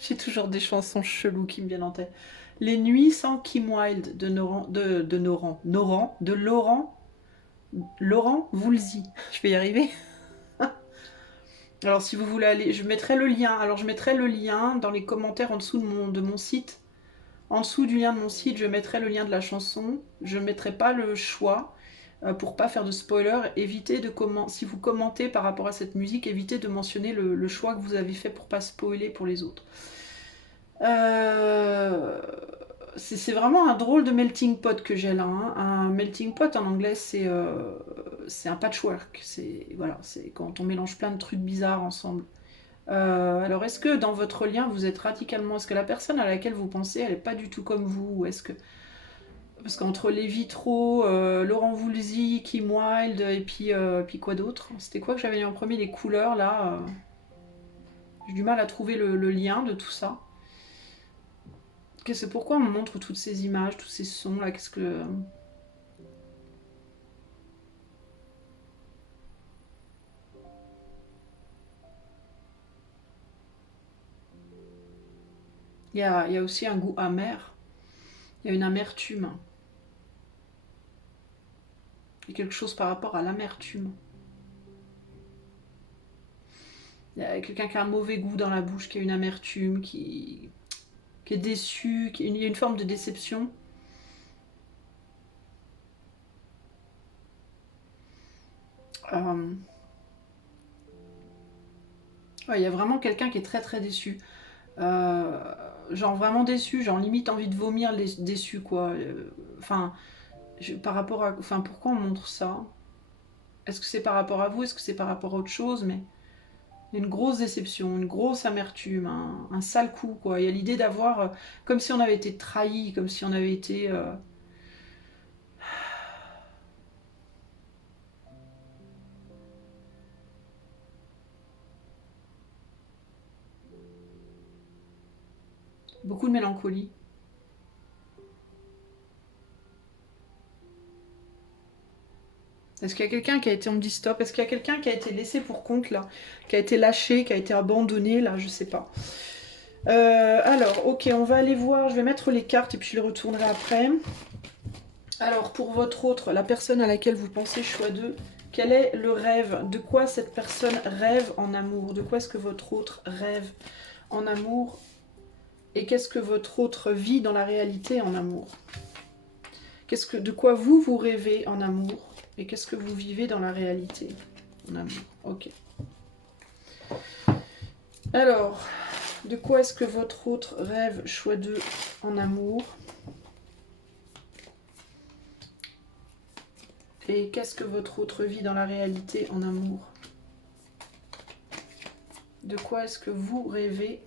J'ai toujours des chansons cheloues qui me viennent en tête. Les nuits sans Kim Wilde de Laurent Voulzy. Je vais y arriver. Alors si vous voulez aller, je mettrai le lien. Alors je mettrai le lien dans les commentaires en dessous de mon site. En dessous du lien de mon site, je mettrai le lien de la chanson. Je ne mettrai pas le choix pour pas faire de spoiler. Évitez de si vous commentez par rapport à cette musique, évitez de mentionner le choix que vous avez fait pour pas spoiler pour les autres. Euh, c'est vraiment un drôle de melting pot que j'ai là. Hein. Un melting pot en anglais, c'est un patchwork. C'est voilà, c'est quand on mélange plein de trucs bizarres ensemble. Alors, est-ce que dans votre lien, vous êtes radicalement... Est-ce que la personne à laquelle vous pensez, elle n'est pas du tout comme vous? Ou est-ce que... Parce qu'entre les vitraux, Laurent Voulzy, Kim Wilde, et puis quoi d'autre? C'était quoi que j'avais mis en premier? Les couleurs, là. J'ai du mal à trouver le lien de tout ça. Pourquoi on me montre toutes ces images, tous ces sons, là? Qu'est-ce que... il y a aussi un goût amer. Il y a une amertume. Il y a quelque chose par rapport à l'amertume. Il y a quelqu'un qui a un mauvais goût dans la bouche, qui a une amertume, qui est déçu, il y a une forme de déception. Euh, ouais, il y a vraiment quelqu'un qui est très très déçu. Euh, genre vraiment déçu, genre limite envie de vomir déçu quoi. Enfin, par rapport à... Enfin, pourquoi on montre ça? Est-ce que c'est par rapport à vous? Est-ce que c'est par rapport à autre chose? Mais il y a une grosse déception, une grosse amertume, un sale coup quoi. Il y a l'idée d'avoir... comme si on avait été trahi, comme si on avait été... beaucoup de mélancolie. Est-ce qu'il y a quelqu'un qui a été... On me dit stop. Est-ce qu'il y a quelqu'un qui a été laissé pour compte là? Qui a été lâché, qui a été abandonné là? Je sais pas. Alors, ok, on va aller voir. Je vais mettre les cartes et puis je les retournerai après. Alors, pour votre autre, la personne à laquelle vous pensez, choix 2, quel est le rêve? De quoi cette personne rêve en amour? De quoi est-ce que votre autre rêve en amour? Et qu'est-ce que votre autre vit dans la réalité en amour? De quoi vous rêvez en amour? Et qu'est-ce que vous vivez dans la réalité? en amour. Ok. Alors, de quoi est-ce que votre autre rêve choix 2 en amour? Et qu'est-ce que votre autre vit dans la réalité en amour? De quoi est-ce que vous rêvez?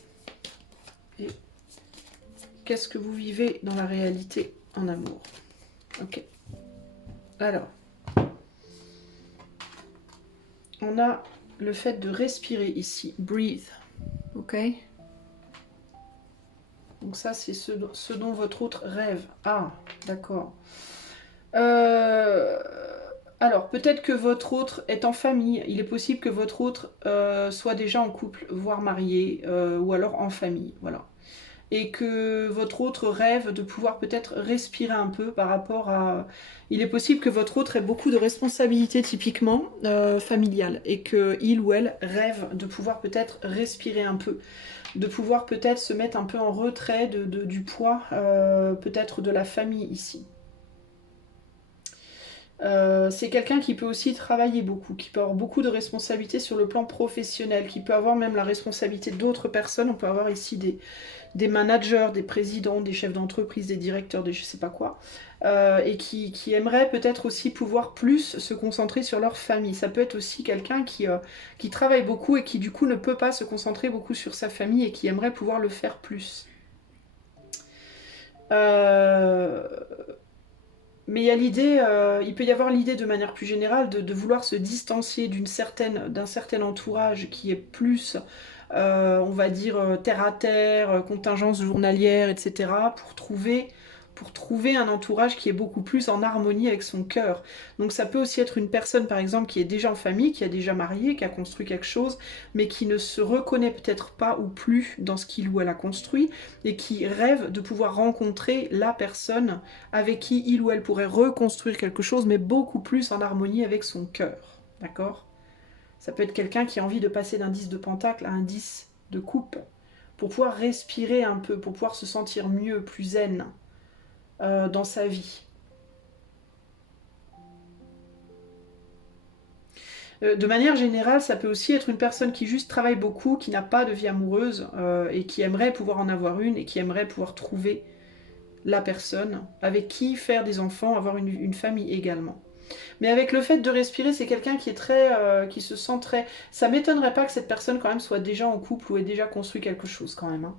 Et qu'est-ce que vous vivez dans la réalité en amour? Ok. Alors, on a le fait de respirer ici. Breathe. Ok. Donc ça, c'est ce dont votre autre rêve. Ah, d'accord. Alors, peut-être que votre autre est en famille. Il est possible que votre autre soit déjà en couple, voire marié, ou alors en famille. Voilà. Et que votre autre rêve de pouvoir peut-être respirer un peu par rapport à... Il est possible que votre autre ait beaucoup de responsabilités typiquement familiales et que il ou elle rêve de pouvoir peut-être respirer un peu, de pouvoir peut-être se mettre un peu en retrait du poids peut-être de la famille ici. C'est quelqu'un qui peut aussi travailler beaucoup, qui peut avoir beaucoup de responsabilités sur le plan professionnel, qui peut avoir même la responsabilité d'autres personnes. On peut avoir ici des managers, des présidents, des chefs d'entreprise, des directeurs, des je sais pas quoi, et qui aimeraient peut-être aussi pouvoir plus se concentrer sur leur famille. Ça peut être aussi quelqu'un qui travaille beaucoup et qui du coup ne peut pas se concentrer beaucoup sur sa famille et qui aimerait pouvoir le faire plus. Mais il y a l'idée, il peut y avoir l'idée de manière plus générale de vouloir se distancier d'un certain entourage qui est plus, on va dire, terre à terre, contingence journalière, etc. Pour trouver un entourage qui est beaucoup plus en harmonie avec son cœur. Donc ça peut aussi être une personne, par exemple, qui est déjà en famille, qui a déjà marié, qui a construit quelque chose, mais qui ne se reconnaît peut-être pas ou plus dans ce qu'il ou elle a construit, et qui rêve de pouvoir rencontrer la personne avec qui il ou elle pourrait reconstruire quelque chose, mais beaucoup plus en harmonie avec son cœur. D'accord? Ça peut être quelqu'un qui a envie de passer d'un 10 de pentacle à un 10 de coupe, pour pouvoir respirer un peu, pour pouvoir se sentir mieux, plus zen dans sa vie. De manière générale, ça peut aussi être une personne qui juste travaille beaucoup, qui n'a pas de vie amoureuse et qui aimerait pouvoir en avoir une et qui aimerait pouvoir trouver la personne avec qui faire des enfants, avoir une famille également. Mais avec le fait de respirer, c'est quelqu'un qui est très, qui se sent très... Ça m'étonnerait pas que cette personne quand même soit déjà en couple ou ait déjà construit quelque chose quand même. Hein.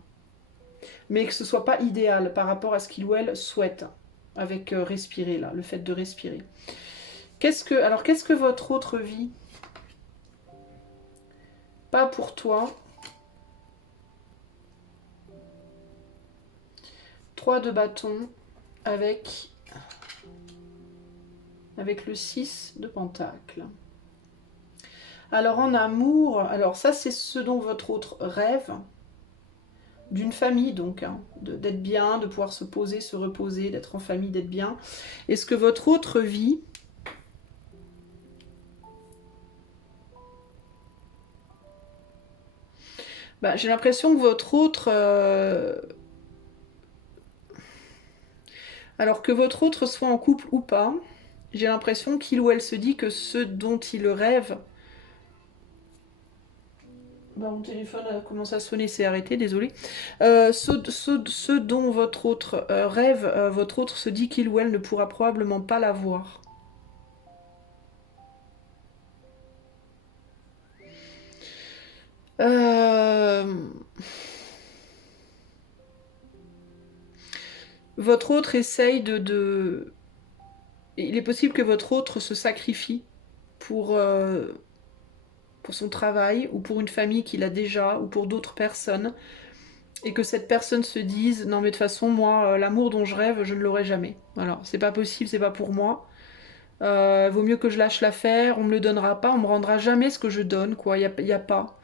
Mais que ce soit pas idéal par rapport à ce qu'il ou elle souhaite avec respirer là, le fait de respirer. Alors qu'est-ce que votre autre vie? Pas pour toi. 3 de bâton avec le 6 de pentacle. Alors en amour, alors ça c'est ce dont votre autre rêve, d'une famille donc, hein, d'être bien, de pouvoir se poser, se reposer, d'être en famille, d'être bien. Est-ce que votre autre vie, bah, j'ai l'impression que votre autre... Alors que votre autre soit en couple ou pas, j'ai l'impression qu'il ou elle se dit que ce dont il rêve... Bah, mon téléphone a commencé à sonner, c'est arrêté, désolé. Ce dont votre autre rêve, votre autre se dit qu'il ou elle ne pourra probablement pas l'avoir. Votre autre essaye de... Il est possible que votre autre se sacrifie pour son travail ou pour une famille qu'il a déjà ou pour d'autres personnes et que cette personne se dise non mais de toute façon moi l'amour dont je rêve je ne l'aurai jamais. Alors c'est pas possible, c'est pas pour moi. Vaut mieux que je lâche l'affaire, on me le donnera pas, on me rendra jamais ce que je donne quoi, y a pas.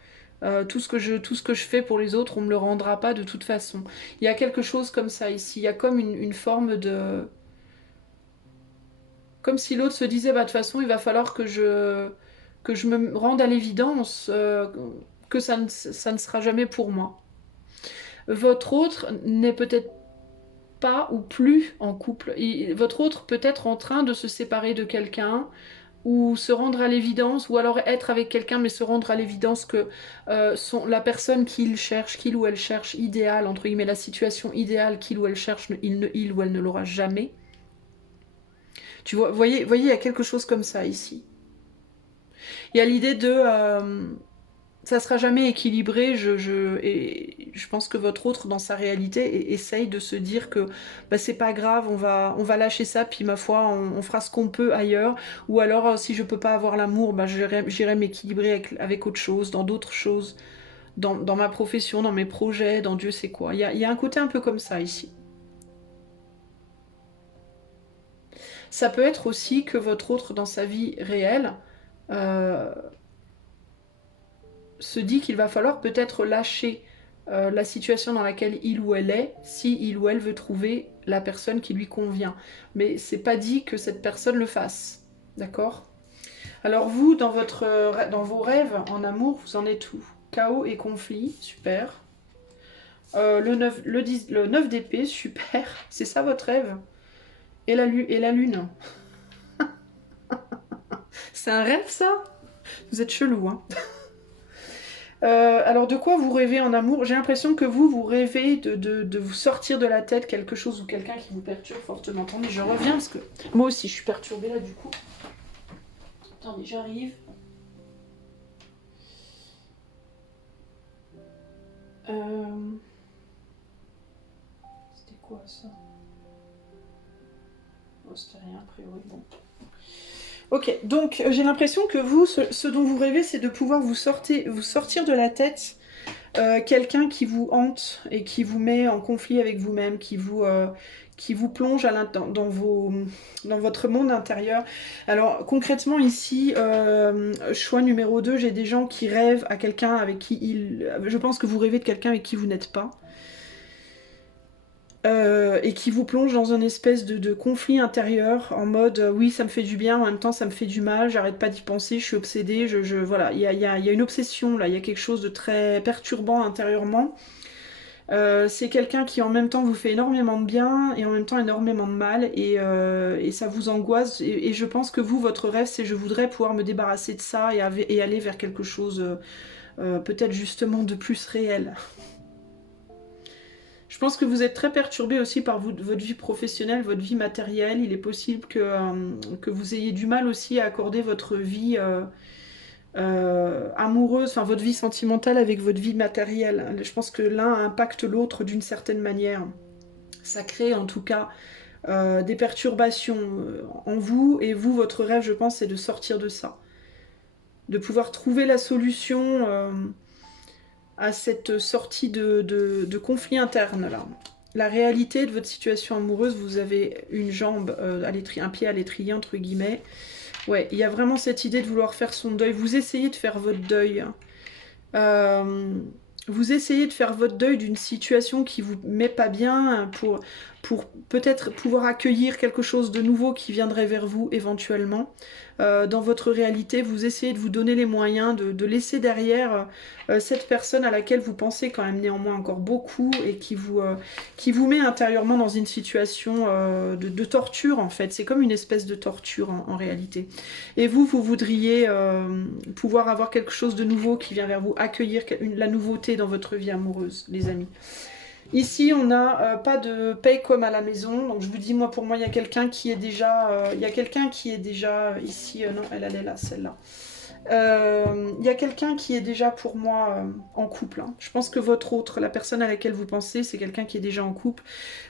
Tout ce que je fais pour les autres, on me le rendra pas de toute façon. Il y a quelque chose comme ça ici, il y a comme une forme de... Comme si l'autre se disait, bah, de toute façon, il va falloir que je me rende à l'évidence que ça ne sera jamais pour moi. Votre autre n'est peut-être pas ou plus en couple. Votre autre peut être en train de se séparer de quelqu'un ou se rendre à l'évidence, ou alors être avec quelqu'un mais se rendre à l'évidence que la personne qu'il cherche, qu'il ou elle cherche, idéale, entre guillemets, la situation idéale qu'il ou elle cherche, il ou elle ne l'aura jamais. Tu vois, voyez, il y a quelque chose comme ça ici. Il y a l'idée de... ça sera jamais équilibré, et je pense que votre autre, dans sa réalité, essaye de se dire que bah, c'est pas grave, on va lâcher ça, puis ma foi, on fera ce qu'on peut ailleurs, ou alors si je peux pas avoir l'amour, bah, j'irai m'équilibrer avec autre chose, dans d'autres choses, dans ma profession, dans mes projets, dans Dieu sait quoi. Il y a un côté un peu comme ça ici. Ça peut être aussi que votre autre, dans sa vie réelle, euh, se dit qu'il va falloir peut-être lâcher la situation dans laquelle il ou elle est, si il ou elle veut trouver la personne qui lui convient. Mais c'est pas dit que cette personne le fasse. D'accord? Alors vous, dans vos rêves en amour, vous en êtes où? Chaos et conflit, super. Le 9 d'épée, super. C'est ça votre rêve? Et la lune. C'est un rêve ça? Vous êtes chelou, hein? Alors de quoi vous rêvez en amour? J'ai l'impression que vous rêvez de vous sortir de la tête quelque chose ou quelqu'un qui vous perturbe fortement. Attendez, je reviens parce que moi aussi je suis perturbée là du coup. Attendez, j'arrive. C'était quoi ça? Oh, c'était rien a priori, bon. Ok, donc j'ai l'impression que vous, ce dont vous rêvez, c'est de pouvoir vous sortir de la tête quelqu'un qui vous hante et qui vous met en conflit avec vous-même, qui vous plonge dans votre monde intérieur. Alors concrètement ici, choix numéro 2, j'ai des gens qui rêvent à quelqu'un avec qui je pense que vous rêvez de quelqu'un avec qui vous n'êtes pas. Et qui vous plonge dans une espèce de conflit intérieur en mode oui ça me fait du bien, en même temps ça me fait du mal, j'arrête pas d'y penser, je suis obsédée, voilà, il y a une obsession là, il y a quelque chose de très perturbant intérieurement. C'est quelqu'un qui en même temps vous fait énormément de bien et en même temps énormément de mal et ça vous angoisse et je pense que vous, votre rêve c'est je voudrais pouvoir me débarrasser de ça et aller vers quelque chose peut-être justement de plus réel. Je pense que vous êtes très perturbé aussi par votre vie professionnelle, votre vie matérielle. Il est possible que vous ayez du mal aussi à accorder votre vie amoureuse, enfin votre vie sentimentale avec votre vie matérielle. Je pense que l'un impacte l'autre d'une certaine manière. Ça crée en tout cas des perturbations en vous et vous, votre rêve, je pense, c'est de sortir de ça. De pouvoir trouver la solution à cette sortie de conflit interne là. La réalité de votre situation amoureuse, vous avez une jambe, un pied à l'étrier entre guillemets. Ouais, il y a vraiment cette idée de vouloir faire son deuil. Vous essayez de faire votre deuil. Vous essayez de faire votre deuil d'une situation qui vous met pas bien pour peut-être pouvoir accueillir quelque chose de nouveau qui viendrait vers vous éventuellement. Dans votre réalité, vous essayez de vous donner les moyens de laisser derrière cette personne à laquelle vous pensez quand même néanmoins encore beaucoup et qui vous met intérieurement dans une situation de torture en fait. C'est comme une espèce de torture en réalité. Et vous voudriez pouvoir avoir quelque chose de nouveau qui vient vers vous, accueillir la nouveauté dans votre vie amoureuse, les amis. Ici, on n'a pas de paye comme à la maison. Donc je vous dis, pour moi, il y a quelqu'un qui est déjà... il y a quelqu'un qui est déjà ici... non, elle est là, celle-là. Il y a quelqu'un qui est déjà pour moi en couple. Hein. Je pense que votre autre, la personne à laquelle vous pensez, c'est quelqu'un qui est déjà en couple.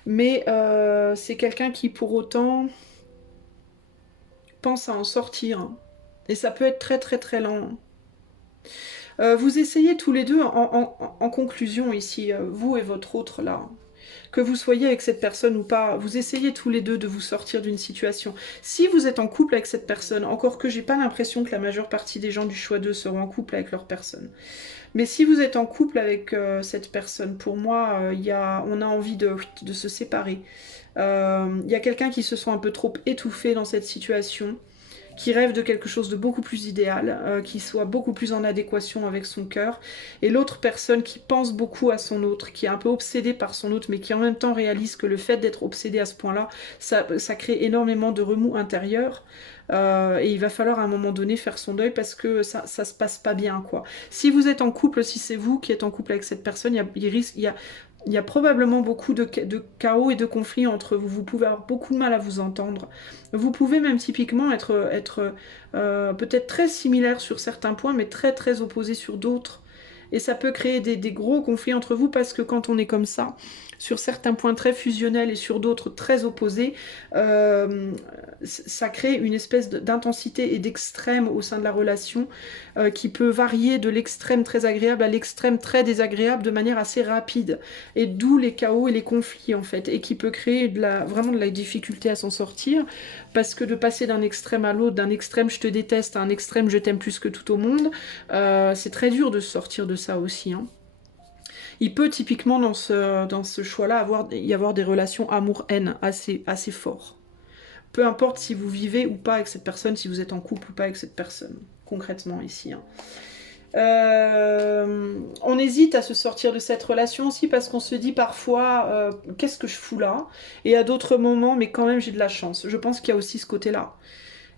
Mais c'est quelqu'un qui, pour autant, pense à en sortir. Hein. Et ça peut être très très très lent. Vous essayez tous les deux en conclusion ici, vous et votre autre là, que vous soyez avec cette personne ou pas, vous essayez tous les deux de vous sortir d'une situation. Si vous êtes en couple avec cette personne, encore que j'ai pas l'impression que la majeure partie des gens du choix 2 seront en couple avec leur personne. Mais si vous êtes en couple avec cette personne, pour moi, on a envie de se séparer. Il y a quelqu'un qui se sent un peu trop étouffé dans cette situation, qui rêve de quelque chose de beaucoup plus idéal, qui soit beaucoup plus en adéquation avec son cœur, et l'autre personne qui pense beaucoup à son autre, qui est un peu obsédée par son autre, mais qui en même temps réalise que le fait d'être obsédé à ce point-là, ça crée énormément de remous intérieurs. Et il va falloir à un moment donné faire son deuil parce que ça se passe pas bien, quoi. Si vous êtes en couple, si c'est vous qui êtes en couple avec cette personne, il y a probablement beaucoup de chaos et de conflits entre vous. Vous pouvez avoir beaucoup de mal à vous entendre. Vous pouvez même typiquement être peut-être très similaires sur certains points, mais très très opposés sur d'autres. Et ça peut créer des gros conflits entre vous parce que quand on est comme ça, sur certains points très fusionnels et sur d'autres très opposés, ça crée une espèce d'intensité et d'extrême au sein de la relation qui peut varier de l'extrême très agréable à l'extrême très désagréable de manière assez rapide. Et d'où les chaos et les conflits en fait, et qui peut créer vraiment de la difficulté à s'en sortir, parce que de passer d'un extrême à l'autre, d'un extrême je te déteste à un extrême je t'aime plus que tout au monde, c'est très dur de sortir de ça aussi, hein. Il peut typiquement dans ce choix-là y avoir des relations amour-haine assez forts. Peu importe si vous vivez ou pas avec cette personne, si vous êtes en couple ou pas avec cette personne, concrètement ici, hein. On hésite à se sortir de cette relation aussi parce qu'on se dit parfois qu'est-ce que je fous là, et à d'autres moments mais quand même j'ai de la chance. Je pense qu'il y a aussi ce côté-là.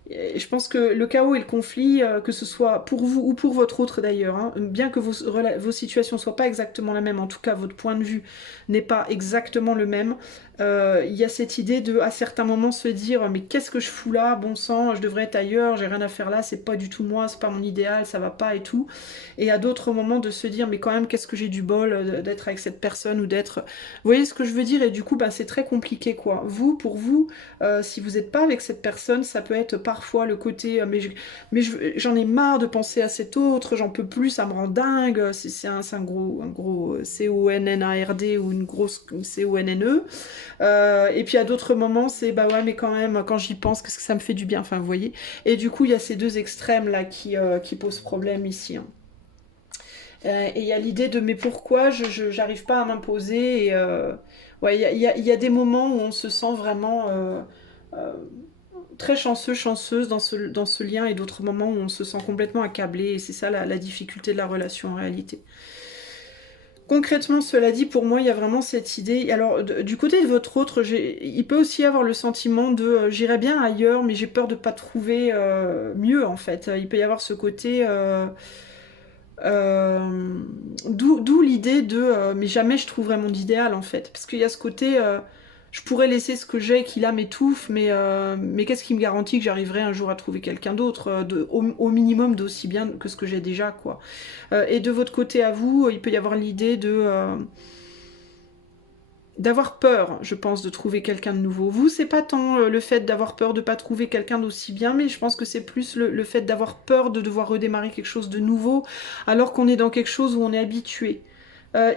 Et je pense que le chaos et le conflit, que ce soit pour vous ou pour votre autre d'ailleurs, hein, bien que vos situations soient pas exactement la même, en tout cas votre point de vue n'est pas exactement le même, il y a cette idée de à certains moments se dire mais qu'est-ce que je fous là, bon sang, je devrais être ailleurs, j'ai rien à faire là, c'est pas du tout moi, c'est pas mon idéal, ça va pas et tout. Et à d'autres moments de se dire mais quand même qu'est-ce que j'ai du bol d'être avec cette personne ou d'être... Vous voyez ce que je veux dire? Et du coup bah, c'est très compliqué quoi. Pour vous, si vous n'êtes pas avec cette personne, ça peut être parfois le côté j'en ai marre de penser à cet autre, j'en peux plus, ça me rend dingue, c'est un gros C-O-N-N-A-R-D ou une grosse C-O-N-N-E. Et puis à d'autres moments, c'est bah ouais, mais quand même, quand j'y pense, qu'est-ce que ça me fait du bien, enfin vous voyez. Et du coup, il y a ces deux extrêmes là qui posent problème ici, hein. Et il y a l'idée de mais pourquoi je j'arrive pas à m'imposer, et ouais, il y a des moments où on se sent vraiment euh, très chanceux, chanceuse dans ce lien, et d'autres moments où on se sent complètement accablé, et c'est ça la difficulté de la relation en réalité. Concrètement, cela dit, pour moi, il y a vraiment cette idée. Alors, du côté de votre autre, il peut aussi avoir le sentiment de j'irais bien ailleurs, mais j'ai peur de pas trouver mieux, en fait. Il peut y avoir ce côté... d'où l'idée de mais jamais je trouverai mon idéal, en fait. Parce qu'il y a ce côté... je pourrais laisser ce que j'ai qui là m'étouffe, mais qu'est-ce qui me garantit que j'arriverai un jour à trouver quelqu'un d'autre, au minimum d'aussi bien que ce que j'ai déjà, quoi. Et de votre côté à vous, il peut y avoir l'idée d'avoir peur, je pense, de trouver quelqu'un de nouveau. Vous, c'est pas tant le fait d'avoir peur de pas trouver quelqu'un d'aussi bien, mais je pense que c'est plus le fait d'avoir peur de devoir redémarrer quelque chose de nouveau, alors qu'on est dans quelque chose où on est habitué.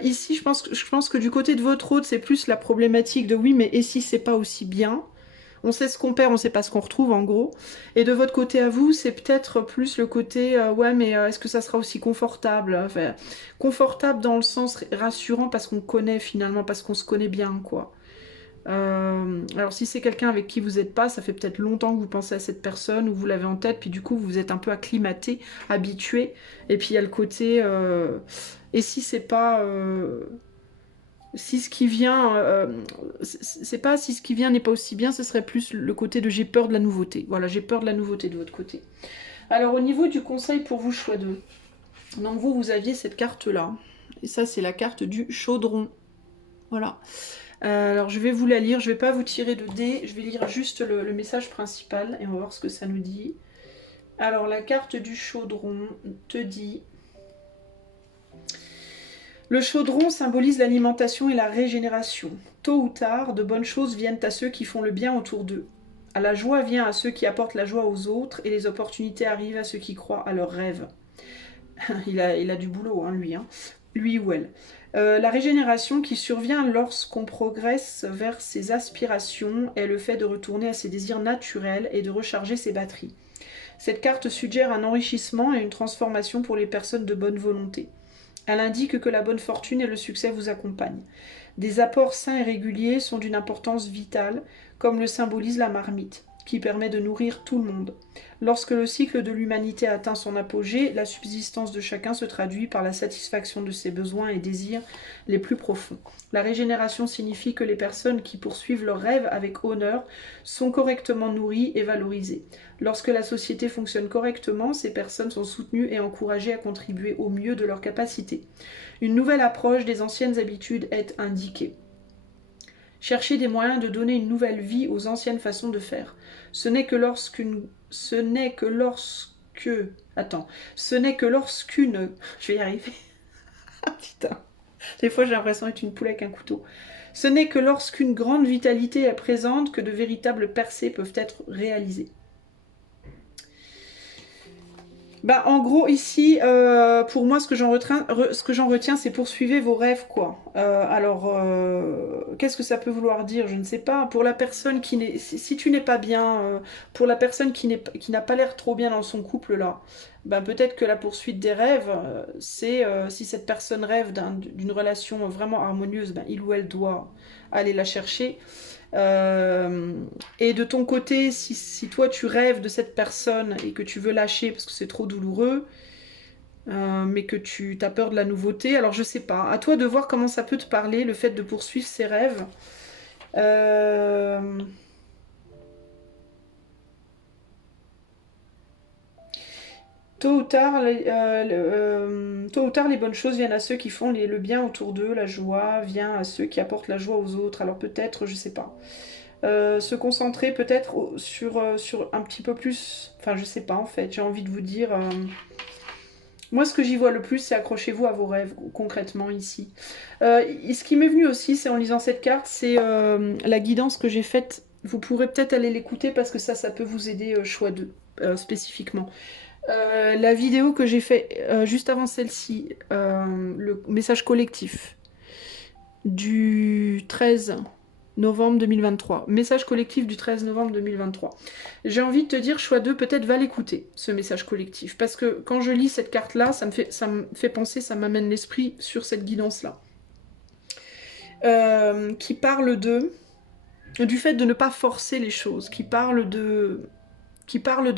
Ici, je pense que du côté de votre autre, c'est plus la problématique de oui, mais et si c'est pas aussi bien? On sait ce qu'on perd, on sait pas ce qu'on retrouve en gros. Et de votre côté à vous, c'est peut-être plus le côté ouais, mais est-ce que ça sera aussi confortable? Enfin, confortable dans le sens rassurant parce qu'on connaît finalement, parce qu'on se connaît bien, quoi. Alors si c'est quelqu'un avec qui vous n'êtes pas, ça fait peut-être longtemps que vous pensez à cette personne ou vous l'avez en tête, puis du coup vous vous êtes un peu acclimaté, habitué. Et puis il y a le côté et si c'est pas si ce qui vient, c'est pas si ce qui vient n'est pas aussi bien, ce serait plus le côté de j'ai peur de la nouveauté. Voilà, j'ai peur de la nouveauté de votre côté. Alors au niveau du conseil pour vous, choix 2. Donc vous aviez cette carte-là. Et ça, c'est la carte du chaudron. Voilà. Alors je vais vous la lire, je vais pas vous tirer de dés, je vais lire juste le message principal et on va voir ce que ça nous dit. Alors la carte du chaudron te dit... Le chaudron symbolise l'alimentation et la régénération. Tôt ou tard, de bonnes choses viennent à ceux qui font le bien autour d'eux. La joie vient à ceux qui apportent la joie aux autres et les opportunités arrivent à ceux qui croient à leurs rêves. il a du boulot, hein, lui. Hein. Lui ou elle. La régénération qui survient lorsqu'on progresse vers ses aspirations est le fait de retourner à ses désirs naturels et de recharger ses batteries. Cette carte suggère un enrichissement et une transformation pour les personnes de bonne volonté. Elle indique que la bonne fortune et le succès vous accompagnent. Des apports sains et réguliers sont d'une importance vitale, comme le symbolise la marmite. qui permet de nourrir tout le monde. Lorsque le cycle de l'humanité atteint son apogée, la subsistance de chacun se traduit par la satisfaction de ses besoins et désirs les plus profonds. La régénération signifie que les personnes qui poursuivent leurs rêves avec honneur sont correctement nourries et valorisées. Lorsque la société fonctionne correctement, ces personnes sont soutenues et encouragées à contribuer au mieux de leurs capacités. Une nouvelle approche des anciennes habitudes est indiquée. Chercher des moyens de donner une nouvelle vie aux anciennes façons de faire. Ce n'est que lorsqu'une... Je vais y arriver. Ah putain. Des fois j'ai l'impression d'être une poule avec un couteau. Ce n'est que lorsqu'une grande vitalité est présente que de véritables percées peuvent être réalisées. Bah, en gros, ici, pour moi, ce que j'en retiens, c'est poursuivez vos rêves, quoi. Qu'est-ce que ça peut vouloir dire? Je ne sais pas. Pour la personne qui n'est... Si tu n'es pas bien, pour la personne qui n'a pas l'air trop bien dans son couple, là, bah, peut-être que la poursuite des rêves, c'est si cette personne rêve d'une relation vraiment harmonieuse, bah, il ou elle doit aller la chercher. Et de ton côté, si toi tu rêves de cette personne et que tu veux lâcher parce que c'est trop douloureux, mais que tu as peur de la nouveauté, alors je sais pas. À toi de voir comment ça peut te parler, le fait de poursuivre ses rêves. Tôt ou tard, les bonnes choses viennent à ceux qui font le bien autour d'eux, la joie vient à ceux qui apportent la joie aux autres. Alors peut-être, je sais pas. Se concentrer peut-être sur un petit peu plus... Enfin, je sais pas en fait, j'ai envie de vous dire... Moi, ce que j'y vois le plus, c'est accrochez-vous à vos rêves, concrètement, ici. Ce qui m'est venu aussi, c'est en lisant cette carte, c'est la guidance que j'ai faite. Vous pourrez peut-être aller l'écouter parce que ça peut vous aider, choix 2, spécifiquement. La vidéo que j'ai fait juste avant celle-ci, le message collectif du 13 novembre 2023. Message collectif du 13 novembre 2023. J'ai envie de te dire, choix 2, peut-être va l'écouter, ce message collectif. Parce que quand je lis cette carte-là, ça me fait penser, ça m'amène l'esprit sur cette guidance-là. Qui parle du fait de ne pas forcer les choses, qui parle de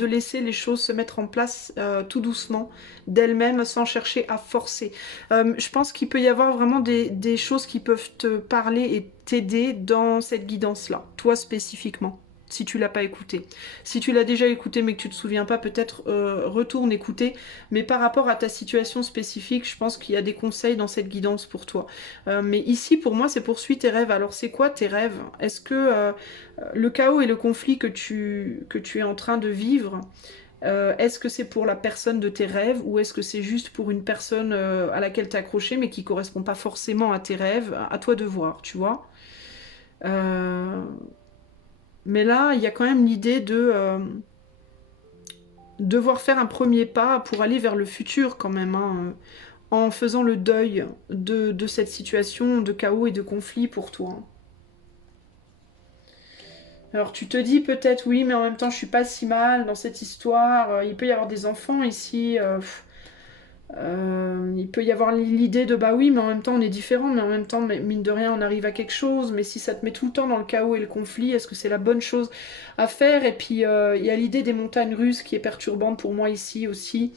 laisser les choses se mettre en place tout doucement, d'elles-mêmes, sans chercher à forcer. Je pense qu'il peut y avoir vraiment des choses qui peuvent te parler et t'aider dans cette guidance-là, toi spécifiquement, si tu l'as pas écouté. Si tu l'as déjà écouté mais que tu te souviens pas, peut-être retourne écouter. Mais par rapport à ta situation spécifique, je pense qu'il y a des conseils dans cette guidance pour toi. Mais ici, pour moi, c'est poursuis tes rêves. Alors, c'est quoi tes rêves? Est-ce que le chaos et le conflit que tu es en train de vivre, est-ce que c'est pour la personne de tes rêves ou est-ce que c'est juste pour une personne à laquelle t'es accroché mais qui correspond pas forcément à tes rêves? À toi de voir, tu vois. Mais là, il y a quand même l'idée de devoir faire un premier pas pour aller vers le futur quand même, hein, en faisant le deuil de cette situation de chaos et de conflit pour toi. Alors tu te dis peut-être oui, mais en même temps je suis pas si mal dans cette histoire. Il peut y avoir des enfants ici. Il peut y avoir l'idée de bah oui, mais en même temps on est différent, mais en même temps mine de rien on arrive à quelque chose. Mais si ça te met tout le temps dans le chaos et le conflit, est-ce que c'est la bonne chose à faire? Et puis il y a l'idée des montagnes russes qui est perturbante pour moi ici aussi.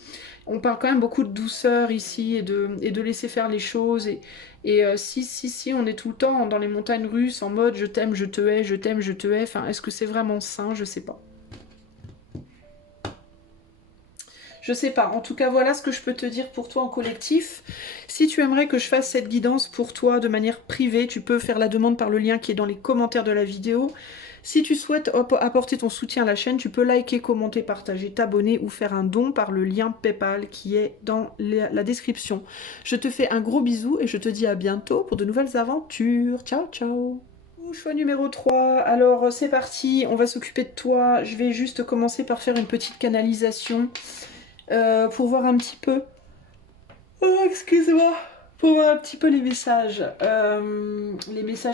On parle quand même beaucoup de douceur ici et de laisser faire les choses. Si on est tout le temps dans les montagnes russes en mode je t'aime, je te hais, je t'aime, je te hais, enfin, est-ce que c'est vraiment sain? Je sais pas. Je sais pas. En tout cas, voilà ce que je peux te dire pour toi en collectif. Si tu aimerais que je fasse cette guidance pour toi de manière privée, tu peux faire la demande par le lien qui est dans les commentaires de la vidéo. Si tu souhaites apporter ton soutien à la chaîne, tu peux liker, commenter, partager, t'abonner ou faire un don par le lien PayPal qui est dans la description. Je te fais un gros bisou et je te dis à bientôt pour de nouvelles aventures. Ciao, ciao! Choix numéro 3, alors c'est parti, on va s'occuper de toi. Je vais juste commencer par faire une petite canalisation pour voir un petit peu... Oh, excuse-moi! Pour voir un petit peu les messages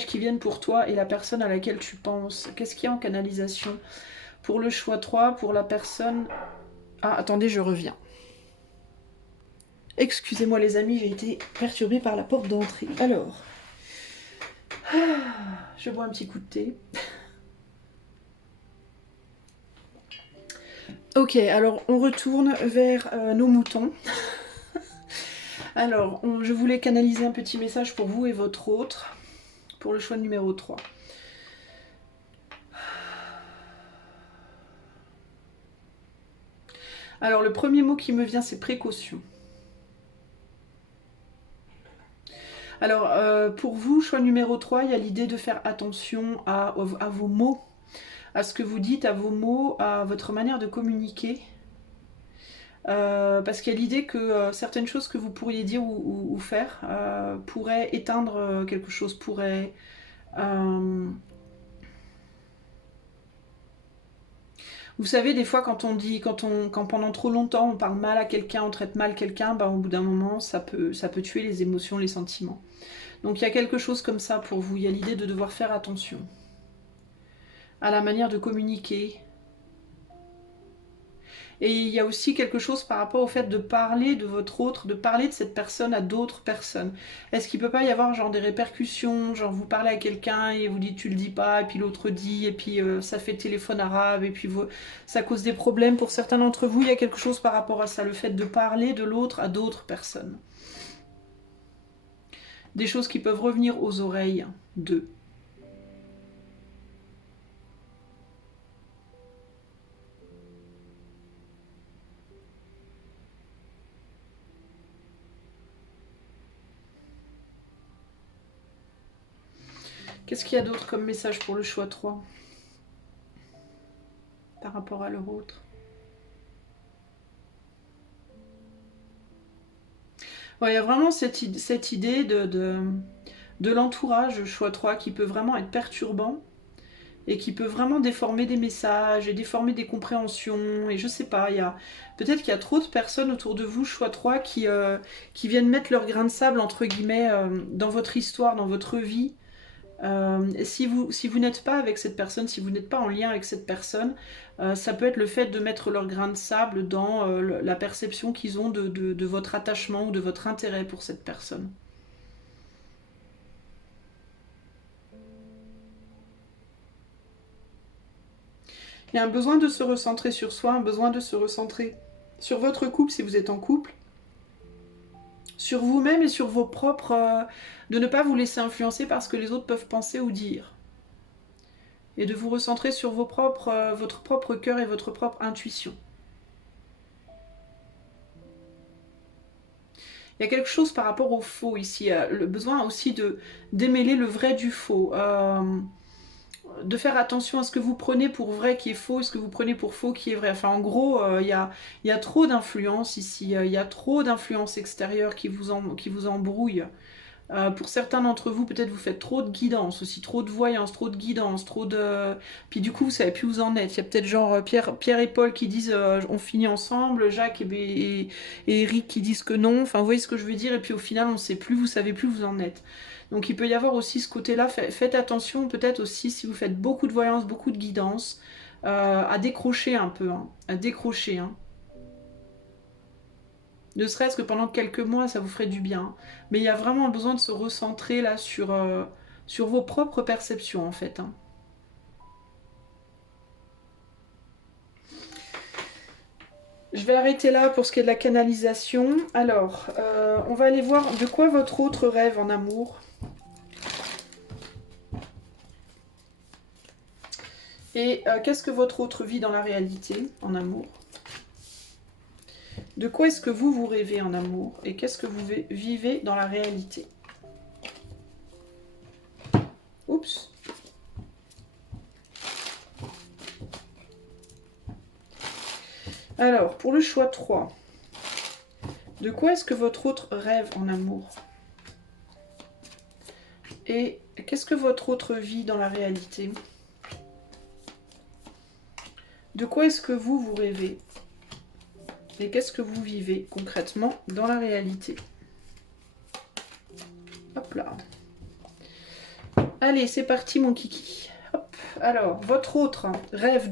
qui viennent pour toi et la personne à laquelle tu penses. Qu'est-ce qu'il y a en canalisation? Pour le choix 3, pour la personne... Ah, attendez, je reviens. Excusez-moi les amis, j'ai été perturbée par la porte d'entrée. Alors... je bois un petit coup de thé. Ok, alors on retourne vers nos moutons. Alors, je voulais canaliser un petit message pour vous et votre autre, pour le choix numéro 3. Alors, le premier mot qui me vient, c'est précaution. Alors, pour vous, choix numéro 3, il y a l'idée de faire attention à vos mots, à ce que vous dites, à vos mots, à votre manière de communiquer. Parce qu'il y a l'idée que certaines choses que vous pourriez dire ou faire pourraient éteindre quelque chose, pourraient... Vous savez, des fois, quand on dit, quand pendant trop longtemps on parle mal à quelqu'un, on traite mal quelqu'un, ben, au bout d'un moment, ça peut tuer les émotions, les sentiments. Donc il y a quelque chose comme ça pour vous. Il y a l'idée de devoir faire attention à la manière de communiquer. Et il y a aussi quelque chose par rapport au fait de parler de votre autre, de parler de cette personne à d'autres personnes. Est-ce qu'il peut pas y avoir genre des répercussions, genre vous parlez à quelqu'un et vous dites tu le dis pas, et puis l'autre dit, et puis ça fait téléphone arabe, et puis ça cause des problèmes pour certains d'entre vous. Il y a quelque chose par rapport à ça, le fait de parler de l'autre à d'autres personnes. Des choses qui peuvent revenir aux oreilles d'eux. Qu'est-ce qu'il y a d'autre comme message pour le choix 3 par rapport à leur autre? Ouais, il y a vraiment cette idée de l'entourage, choix 3, qui peut vraiment être perturbant et qui peut vraiment déformer des messages et déformer des compréhensions. Et je sais pas, peut-être qu'il y a trop de personnes autour de vous, choix 3, qui viennent mettre leur grain de sable, entre guillemets, dans votre histoire, dans votre vie. Si vous n'êtes pas avec cette personne, si vous n'êtes pas en lien avec cette personne, ça peut être le fait de mettre leur grain de sable dans la perception qu'ils ont de votre attachement ou de votre intérêt pour cette personne. Il y a un besoin de se recentrer sur soi, un besoin de se recentrer sur votre couple si vous êtes en couple, sur vous-même et sur vos propres... de ne pas vous laisser influencer par ce que les autres peuvent penser ou dire. Et de vous recentrer sur votre propre cœur et votre propre intuition. Il y a quelque chose par rapport au faux ici, le besoin aussi de démêler le vrai du faux, de faire attention à ce que vous prenez pour vrai qui est faux et ce que vous prenez pour faux qui est vrai. Enfin en gros, il y a trop d'influence ici, il y a trop d'influence extérieure qui vous embrouille. Pour certains d'entre vous, peut-être vous faites trop de guidance aussi, trop de voyance, trop de guidance, trop de... Puis du coup, vous savez plus où vous en êtes. Il y a peut-être genre Pierre et Paul qui disent on finit ensemble, Jacques et Eric qui disent que non. Enfin, vous voyez ce que je veux dire. Et puis au final, on ne sait plus, vous savez plus où vous en êtes. Donc il peut y avoir aussi ce côté-là. Faites attention peut-être aussi si vous faites beaucoup de voyance, beaucoup de guidance, à décrocher un peu, hein, à décrocher. Hein. Ne serait-ce que pendant quelques mois, ça vous ferait du bien. Mais il y a vraiment besoin de se recentrer là sur vos propres perceptions en fait. Hein. Je vais arrêter là pour ce qui est de la canalisation. Alors, on va aller voir de quoi votre autre rêve en amour. Et qu'est-ce que votre autre vit dans la réalité en amour. De quoi est-ce que vous rêvez en amour et qu'est-ce que vous vivez dans la réalité. Oups. Alors, pour le choix 3, de quoi est-ce que votre autre rêve en amour? Et qu'est-ce que votre autre vit dans la réalité? De quoi est-ce que vous rêvez? Et qu'est-ce que vous vivez concrètement dans la réalité? Hop là. Allez, c'est parti mon kiki. Hop. Alors, votre autre rêve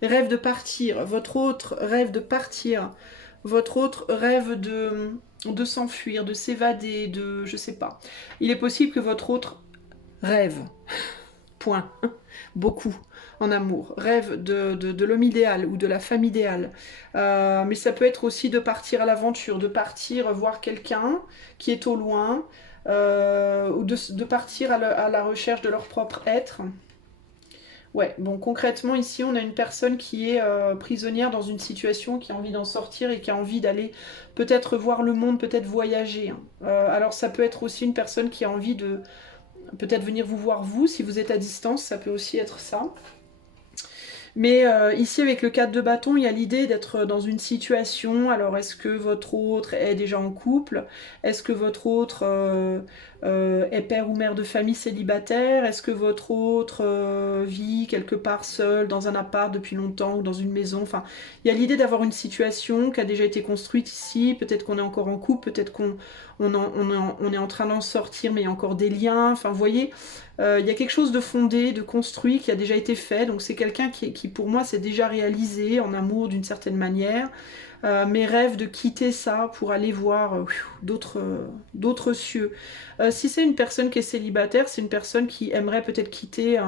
rêve de partir. Votre autre rêve de partir. Votre autre rêve de s'enfuir, de s'évader, de... je sais pas. Il est possible que votre autre rêve point. Beaucoup en amour. Rêve de l'homme idéal ou de la femme idéale. Mais ça peut être aussi de partir à l'aventure, de partir voir quelqu'un qui est au loin, ou de partir à la recherche de leur propre être. Ouais, bon, concrètement, ici, on a une personne qui est prisonnière dans une situation, qui a envie d'en sortir et qui a envie d'aller peut-être voir le monde, peut-être voyager, hein. Alors, ça peut être aussi une personne qui a envie de peut-être venir vous voir, vous, si vous êtes à distance, ça peut aussi être ça. Mais ici, avec le 4 de bâton, il y a l'idée d'être dans une situation. Alors, est-ce que votre autre est déjà en couple? Est-ce que votre autre est père ou mère de famille célibataire? Est-ce que votre autre vit quelque part seul, dans un appart depuis longtemps ou dans une maison? Enfin, il y a l'idée d'avoir une situation qui a déjà été construite ici. Peut-être qu'on est encore en couple, peut-être on est en train d'en sortir, mais il y a encore des liens. Enfin, vous voyez, il y a quelque chose de fondé, de construit, qui a déjà été fait. Donc c'est quelqu'un qui pour moi, s'est déjà réalisé en amour d'une certaine manière. Mais rêve de quitter ça pour aller voir d'autres cieux. Si c'est une personne qui est célibataire, c'est une personne qui aimerait peut-être quitter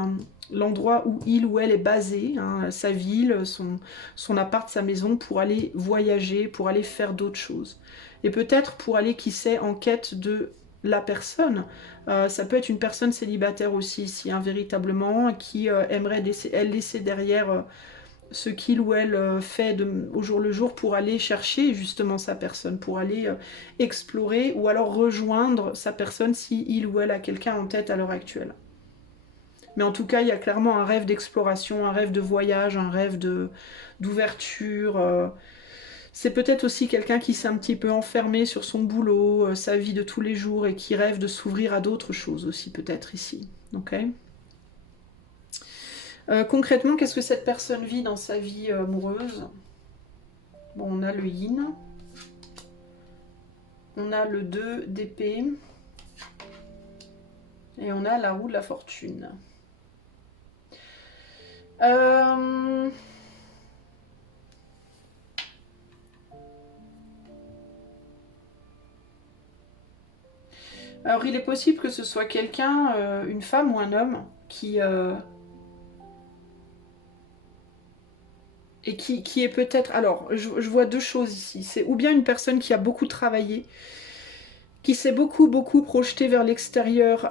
l'endroit où il ou elle est basé, hein, sa ville, son appart, sa maison, pour aller voyager, pour aller faire d'autres choses. Et peut-être pour aller, qui sait, en quête de la personne. Ça peut être une personne célibataire aussi ici, hein, véritablement, qui aimerait laisser derrière ce qu'il ou elle fait au jour le jour pour aller chercher justement sa personne, pour aller explorer ou alors rejoindre sa personne si il ou elle a quelqu'un en tête à l'heure actuelle. Mais en tout cas, il y a clairement un rêve d'exploration, un rêve de voyage, un rêve d'ouverture. C'est peut-être aussi quelqu'un qui s'est un petit peu enfermé sur son boulot, sa vie de tous les jours et qui rêve de s'ouvrir à d'autres choses aussi peut-être ici. Ok. Concrètement, qu'est-ce que cette personne vit dans sa vie amoureuse? Bon, on a le yin. On a le 2 d'épée. Et on a la roue de la fortune. Alors, il est possible que ce soit quelqu'un, une femme ou un homme, qui est peut-être... Alors, je vois deux choses ici. C'est ou bien une personne qui a beaucoup travaillé, qui s'est beaucoup projeté vers l'extérieur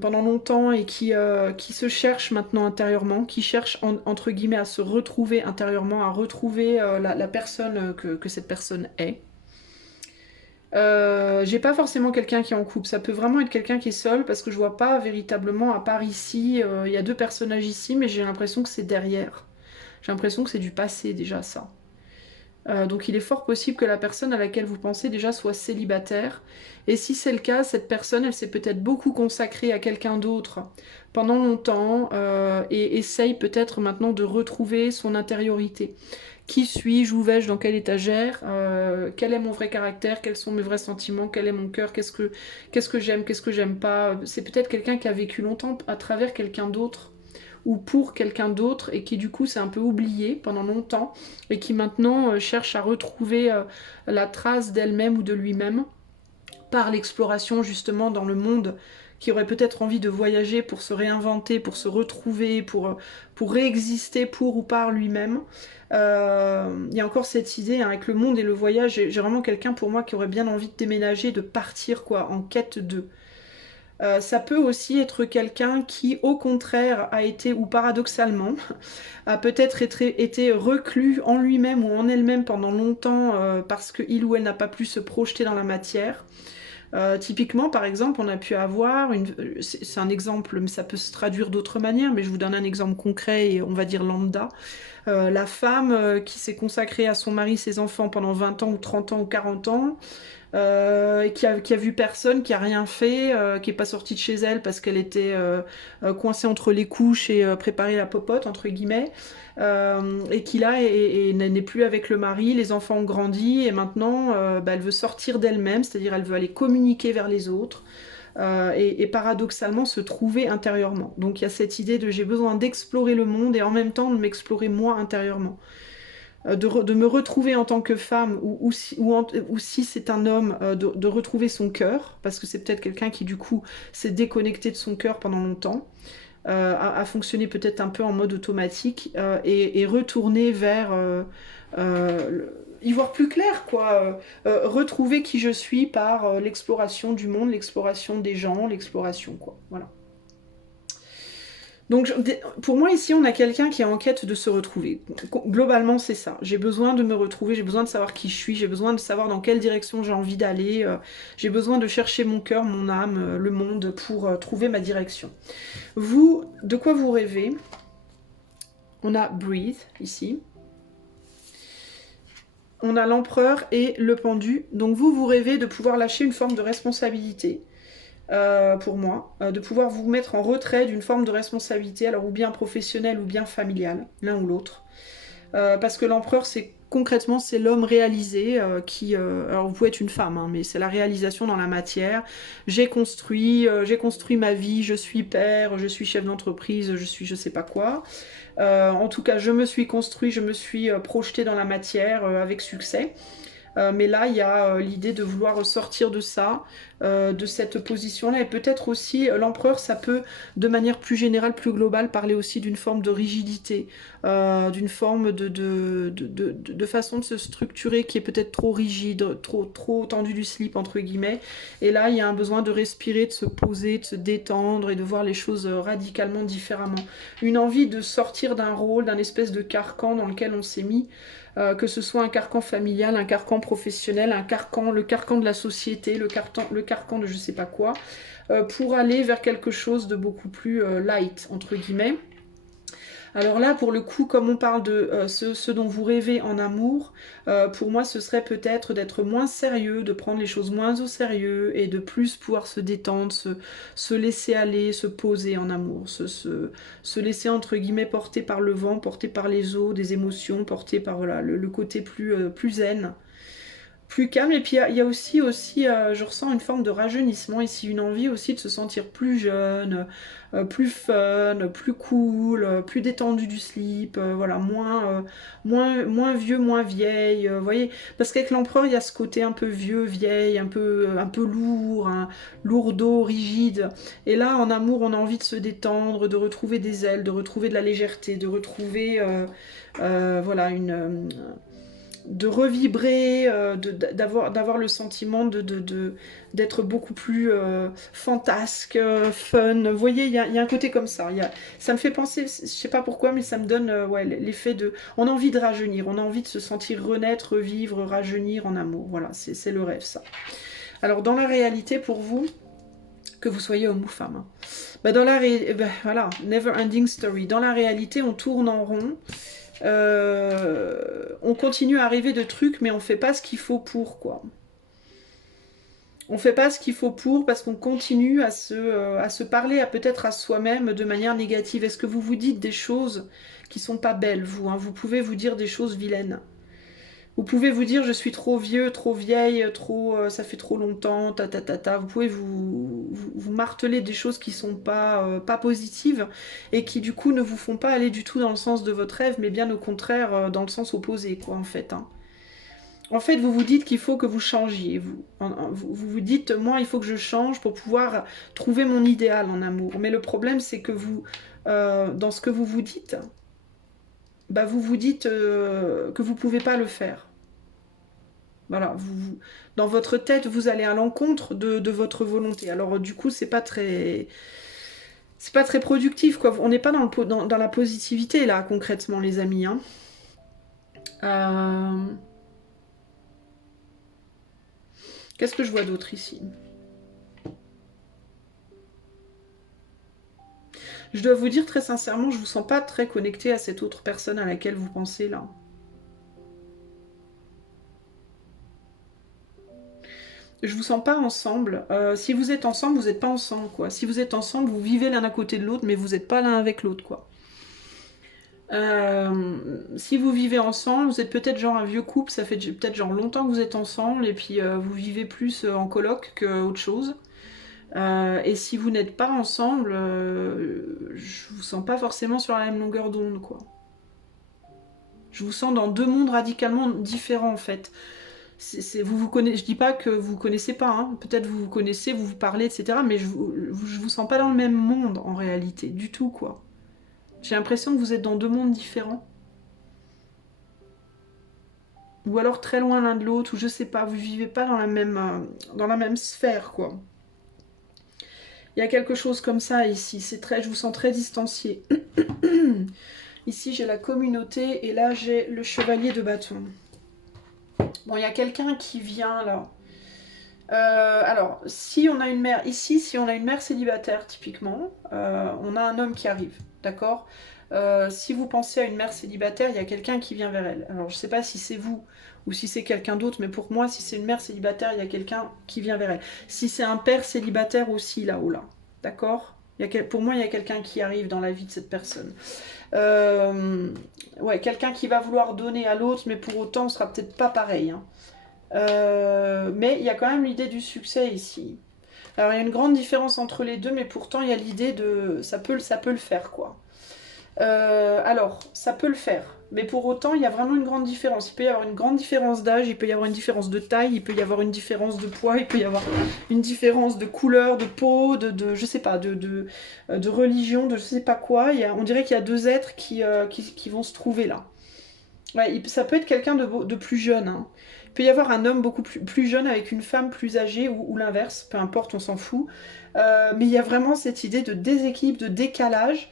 pendant longtemps et qui se cherche maintenant intérieurement, qui cherche entre guillemets à se retrouver intérieurement, à retrouver la personne que cette personne est. J'ai pas forcément quelqu'un qui est en couple, ça peut vraiment être quelqu'un qui est seul parce que je vois pas véritablement, à part ici, il y a deux personnages ici, mais j'ai l'impression que c'est derrière. J'ai l'impression que c'est du passé déjà ça. Donc il est fort possible que la personne à laquelle vous pensez déjà soit célibataire. Et si c'est le cas, cette personne, elle s'est peut-être beaucoup consacrée à quelqu'un d'autre pendant longtemps et essaye peut-être maintenant de retrouver son intériorité. Qui suis-je? Où vais-je? Dans quelle étagère? Quel est mon vrai caractère? Quels sont mes vrais sentiments? Quel est mon cœur? Qu'est-ce que j'aime? Qu'est-ce que j'aime pas? C'est peut-être quelqu'un qui a vécu longtemps à travers quelqu'un d'autre ou pour quelqu'un d'autre et qui du coup s'est un peu oublié pendant longtemps et qui maintenant cherche à retrouver la trace d'elle-même ou de lui-même par l'exploration justement dans le monde, qui aurait peut-être envie de voyager pour se réinventer, pour se retrouver, pour réexister pour ou par lui-même. Il y a encore cette idée hein, avec le monde et le voyage, j'ai vraiment quelqu'un pour moi qui aurait bien envie de déménager, de partir quoi, en quête de... Ça peut aussi être quelqu'un qui, au contraire, a été, ou paradoxalement, a peut-être été reclus en lui-même ou en elle-même pendant longtemps parce qu'il ou elle n'a pas pu se projeter dans la matière. Typiquement, par exemple, on a pu avoir, c'est un exemple, mais ça peut se traduire d'autres manières, mais je vous donne un exemple concret et on va dire lambda. La femme qui s'est consacrée à son mari, ses enfants pendant 20 ans ou 30 ans ou 40 ans, qui a vu personne, qui a rien fait, qui est pas sortie de chez elle parce qu'elle était coincée entre les couches et préparait la popote entre guillemets, et qui là n'est plus avec le mari, les enfants ont grandi et maintenant elle veut sortir d'elle-même, c'est-à-dire elle veut aller communiquer vers les autres. Et paradoxalement se trouver intérieurement. Donc il y a cette idée de j'ai besoin d'explorer le monde et en même temps de m'explorer moi intérieurement. De me retrouver en tant que femme ou si c'est un homme, de retrouver son cœur, parce que c'est peut-être quelqu'un qui du coup s'est déconnecté de son cœur pendant longtemps. à fonctionner peut-être un peu en mode automatique et retourner vers y voir plus clair, quoi. Retrouver qui je suis par l'exploration du monde, l'exploration des gens, l'exploration, quoi. Voilà. Donc pour moi ici on a quelqu'un qui est en quête de se retrouver. Globalement c'est ça. J'ai besoin de me retrouver, j'ai besoin de savoir qui je suis, j'ai besoin de savoir dans quelle direction j'ai envie d'aller, j'ai besoin de chercher mon cœur, mon âme, le monde pour trouver ma direction. Vous, de quoi vous rêvez? On a Breathe ici. On a l'empereur et le pendu. Donc vous rêvez de pouvoir lâcher une forme de responsabilité. Pour moi, de pouvoir vous mettre en retrait d'une forme de responsabilité, alors ou bien professionnelle ou bien familiale, l'un ou l'autre. Parce que l'empereur, c'est concrètement, c'est l'homme réalisé qui... alors vous pouvez être une femme, hein, mais c'est la réalisation dans la matière. J'ai construit ma vie, je suis père, je suis chef d'entreprise, je suis je sais pas quoi. En tout cas, je me suis construit, je me suis projeté dans la matière avec succès. Mais là, il y a l'idée de vouloir sortir de ça, de cette position-là. Et peut-être aussi, l'empereur, ça peut, de manière plus générale, plus globale, parler aussi d'une forme de rigidité, d'une forme de façon de se structurer qui est peut-être trop rigide, trop tendu du slip, entre guillemets. Et là, il y a un besoin de respirer, de se poser, de se détendre et de voir les choses radicalement différemment. Une envie de sortir d'un rôle, d'un espèce de carcan dans lequel on s'est mis, que ce soit un carcan familial, un carcan professionnel, le carcan de la société, le carcan de je sais pas quoi, pour aller vers quelque chose de beaucoup plus light, entre guillemets. Alors là, pour le coup, comme on parle de ce dont vous rêvez en amour, pour moi, ce serait peut-être d'être moins sérieux, de prendre les choses moins au sérieux et de plus pouvoir se détendre, se laisser aller, se poser en amour, se laisser, entre guillemets, porter par le vent, porter par les eaux, des émotions, porter par voilà, le côté plus zen, plus calme. Et puis il y a aussi je ressens une forme de rajeunissement ici, une envie aussi de se sentir plus jeune, plus fun, plus cool, plus détendu du slip, voilà, moins vieux, moins vieille, vous voyez, parce qu'avec l'empereur il y a ce côté un peu vieux, vieille, un peu lourd, hein, lourdeau, rigide. Et là en amour on a envie de se détendre, de retrouver des ailes, de retrouver de la légèreté, de retrouver voilà de revibrer, d'avoir le sentiment d'être beaucoup plus fantasque, fun. Vous voyez, il y a un côté comme ça. Ça me fait penser, je sais pas pourquoi, mais ça me donne ouais, l'effet de... On a envie de rajeunir, on a envie de se sentir renaître, revivre, rajeunir en amour. Voilà, c'est le rêve, ça. Alors, dans la réalité, pour vous, que vous soyez homme ou femme, hein, bah voilà, never ending story. Dans la réalité, on tourne en rond. On continue à rêver de trucs, mais on fait pas ce qu'il faut pour, quoi. On fait pas ce qu'il faut pour parce qu'on continue à se parler, à peut-être à soi-même de manière négative. Est-ce que vous vous dites des choses qui sont pas belles, vous, hein? Vous pouvez vous dire des choses vilaines. Vous pouvez vous dire je suis trop vieux, trop vieille, trop ça fait trop longtemps, ta ta ta ta. Vous pouvez vous marteler des choses qui sont pas positives et qui du coup ne vous font pas aller du tout dans le sens de votre rêve, mais bien au contraire dans le sens opposé, quoi, en fait, hein. En fait, vous vous dites qu'il faut que vous changiez. Vous dites, moi, il faut que je change pour pouvoir trouver mon idéal en amour. Mais le problème, c'est que vous, dans ce que vous vous dites, bah, vous vous dites que vous pouvez pas le faire. Voilà, dans votre tête, vous allez à l'encontre de votre volonté. Alors du coup, c'est pas très productif, quoi. On n'est pas dans la positivité là, concrètement, les amis, hein. Euh, Qu'est-ce que je vois d'autre ici? Je dois vous dire très sincèrement, je vous sens pas très connecté à cette autre personne à laquelle vous pensez là. Je vous sens pas ensemble. Si vous êtes ensemble, vous n'êtes pas ensemble, quoi. Si vous êtes ensemble, vous vivez l'un à côté de l'autre, mais vous n'êtes pas l'un avec l'autre, quoi. Si vous vivez ensemble, vous êtes peut-être genre un vieux couple, ça fait peut-être genre longtemps que vous êtes ensemble, et puis vous vivez plus en coloc qu'autre chose. Et si vous n'êtes pas ensemble, je vous sens pas forcément sur la même longueur d'onde, quoi. Je vous sens dans deux mondes radicalement différents, en fait. vous vous connaissez, je dis pas que vous vous connaissez pas, hein. Peut-être vous vous connaissez, vous vous parlez, etc. Mais je vous sens pas dans le même monde en réalité, du tout quoi. J'ai l'impression que vous êtes dans deux mondes différents. Ou alors très loin l'un de l'autre, ou je sais pas, vous vivez pas dans la même sphère quoi. Il y a quelque chose comme ça ici, je vous sens très distancié. Ici j'ai la communauté et là j'ai le chevalier de bâton. Bon, il y a quelqu'un qui vient là. Alors, si on a une mère ici, si on a une mère célibataire typiquement, on a un homme qui arrive, d'accord. Si vous pensez à une mère célibataire, il y a quelqu'un qui vient vers elle. Alors, je sais pas si c'est vous ou si c'est quelqu'un d'autre, mais pour moi, si c'est une mère célibataire, il y a quelqu'un qui vient vers elle. Si c'est un père célibataire aussi, là-haut, là, d'accord. Pour moi, il y a quelqu'un qui arrive dans la vie de cette personne. Ouais, quelqu'un qui va vouloir donner à l'autre, mais pour autant, on sera peut-être pas pareil, hein. Mais il y a quand même l'idée du succès ici. Alors il y a une grande différence entre les deux, mais pourtant il y a l'idée de ça peut le faire quoi. Alors ça peut le faire, mais pour autant il y a vraiment une grande différence. Il peut y avoir une grande différence d'âge, il peut y avoir une différence de taille, il peut y avoir une différence de poids, il peut y avoir une différence de couleur, de peau, je sais pas, de religion, de je sais pas quoi. On dirait qu'il y a deux êtres qui vont se trouver là. Ouais, ça peut être quelqu'un de plus jeune, hein. Il peut y avoir un homme beaucoup plus jeune avec une femme plus âgée ou l'inverse, peu importe, on s'en fout. Mais il y a vraiment cette idée de déséquilibre, de décalage.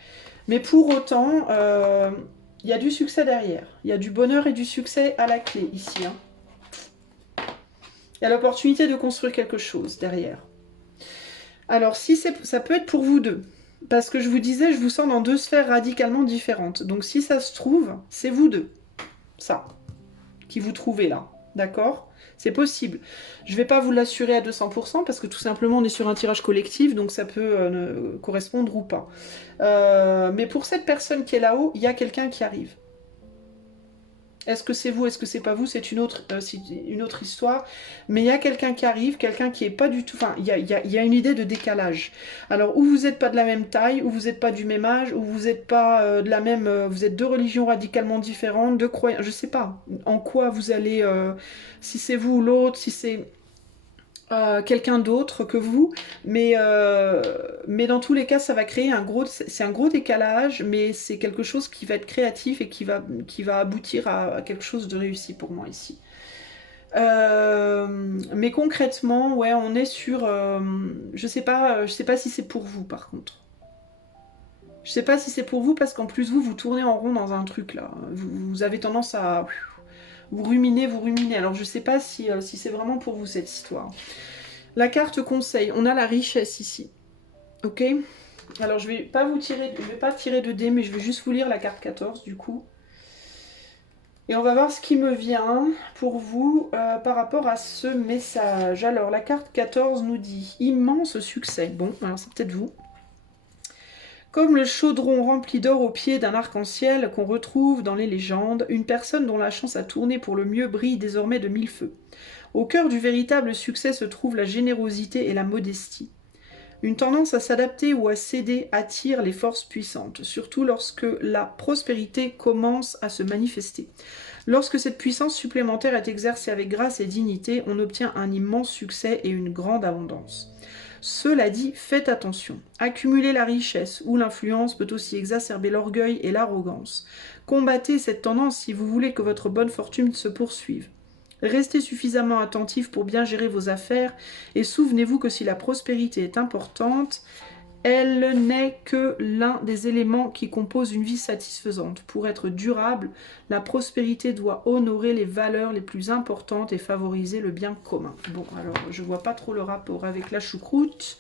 Mais pour autant, il y a du succès derrière. Il y a du bonheur et du succès à la clé ici, hein. Il y a l'opportunité de construire quelque chose derrière. Alors, ça peut être pour vous deux. Parce que je vous disais, je vous sens dans deux sphères radicalement différentes. Donc si ça se trouve, c'est vous deux. Ça, qui vous trouvez là. D'accord? C'est possible. Je ne vais pas vous l'assurer à 200% parce que tout simplement on est sur un tirage collectif, donc ça peut correspondre ou pas. Mais pour cette personne qui est là-haut, il y a quelqu'un qui arrive. Est-ce que c'est vous, est-ce que c'est pas vous, c'est une autre histoire. Mais il y a quelqu'un qui arrive, quelqu'un qui est pas du tout... Enfin, il y a une idée de décalage. Alors, ou vous n'êtes pas de la même taille, ou vous n'êtes pas du même âge, ou vous n'êtes pas de la même... vous êtes deux religions radicalement différentes, deux croyances... Je sais pas en quoi vous allez... si c'est vous ou l'autre, si c'est... quelqu'un d'autre que vous, mais dans tous les cas, ça va créer c'est un gros décalage, mais c'est quelque chose qui va être créatif et qui va aboutir à quelque chose de réussi pour moi ici. Mais concrètement, ouais, on est sur, je sais pas si c'est pour vous par contre. Je sais pas si c'est pour vous parce qu'en plus vous tournez en rond dans un truc là. Vous avez tendance à vous ruminer. Alors je sais pas si c'est vraiment pour vous cette histoire. La carte conseil, on a la richesse ici. Ok? Alors je vais pas tirer de dés, mais je vais juste vous lire la carte 14 du coup. Et on va voir ce qui me vient pour vous par rapport à ce message. Alors la carte 14 nous dit immense succès. Bon, alors c'est peut-être vous. Comme le chaudron rempli d'or au pied d'un arc-en-ciel qu'on retrouve dans les légendes, une personne dont la chance a tourné pour le mieux brille désormais de mille feux. Au cœur du véritable succès se trouve la générosité et la modestie. Une tendance à s'adapter ou à céder attire les forces puissantes, surtout lorsque la prospérité commence à se manifester. Lorsque cette puissance supplémentaire est exercée avec grâce et dignité, on obtient un immense succès et une grande abondance. Cela dit, faites attention. Accumuler la richesse ou l'influence peut aussi exacerber l'orgueil et l'arrogance. Combattez cette tendance si vous voulez que votre bonne fortune se poursuive. Restez suffisamment attentif pour bien gérer vos affaires et souvenez-vous que si la prospérité est importante, elle n'est que l'un des éléments qui composent une vie satisfaisante. Pour être durable, la prospérité doit honorer les valeurs les plus importantes et favoriser le bien commun. Bon, alors je vois pas trop le rapport avec la choucroute.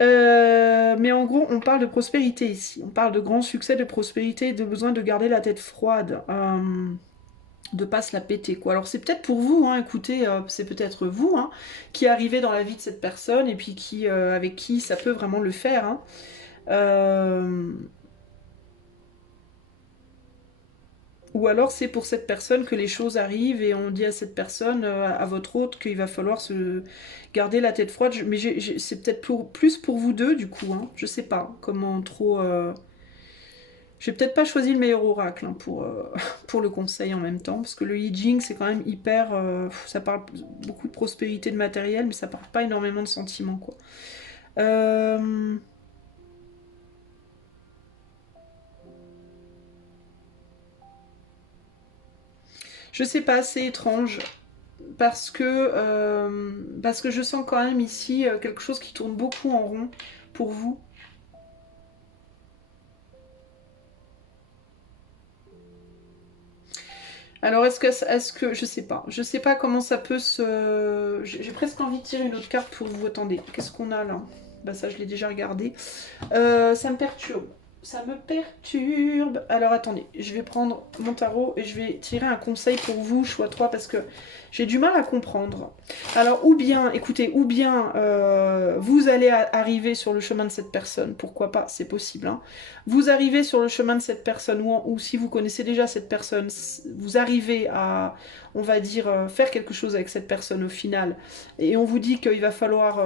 Mais en gros, on parle de prospérité ici. On parle de grand succès, de prospérité et de besoin de garder la tête froide. De pas se la péter quoi. Alors c'est peut-être pour vous, hein, écoutez, c'est peut-être vous hein, qui arrivez dans la vie de cette personne et puis avec qui ça peut vraiment le faire. Hein. Ou alors c'est pour cette personne que les choses arrivent et on dit à cette personne, à votre hôte, qu'il va falloir se garder la tête froide. Mais c'est peut-être plus pour vous deux du coup. Hein. Je sais pas comment trop... J'ai peut-être pas choisi le meilleur oracle hein, pour le conseil en même temps, parce que le I Ching, c'est quand même hyper... ça parle beaucoup de prospérité de matériel, mais ça parle pas énormément de sentiments, quoi. Je sais pas, c'est étrange, parce que je sens quand même ici quelque chose qui tourne beaucoup en rond pour vous. Alors est-ce que, je sais pas comment ça peut se... J'ai presque envie de tirer une autre carte pour vous. Attendez, qu'est-ce qu'on a là? Bah ça je l'ai déjà regardé. Ça me perturbe. Ça me perturbe. Alors attendez, je vais prendre mon tarot et je vais tirer un conseil pour vous, choix 3, parce que j'ai du mal à comprendre. Alors ou bien, écoutez, ou bien vous allez arriver sur le chemin de cette personne, pourquoi pas, c'est possible. Hein. Vous arrivez sur le chemin de cette personne, ou si vous connaissez déjà cette personne, vous arrivez à, on va dire, faire quelque chose avec cette personne au final, et on vous dit qu'il va falloir...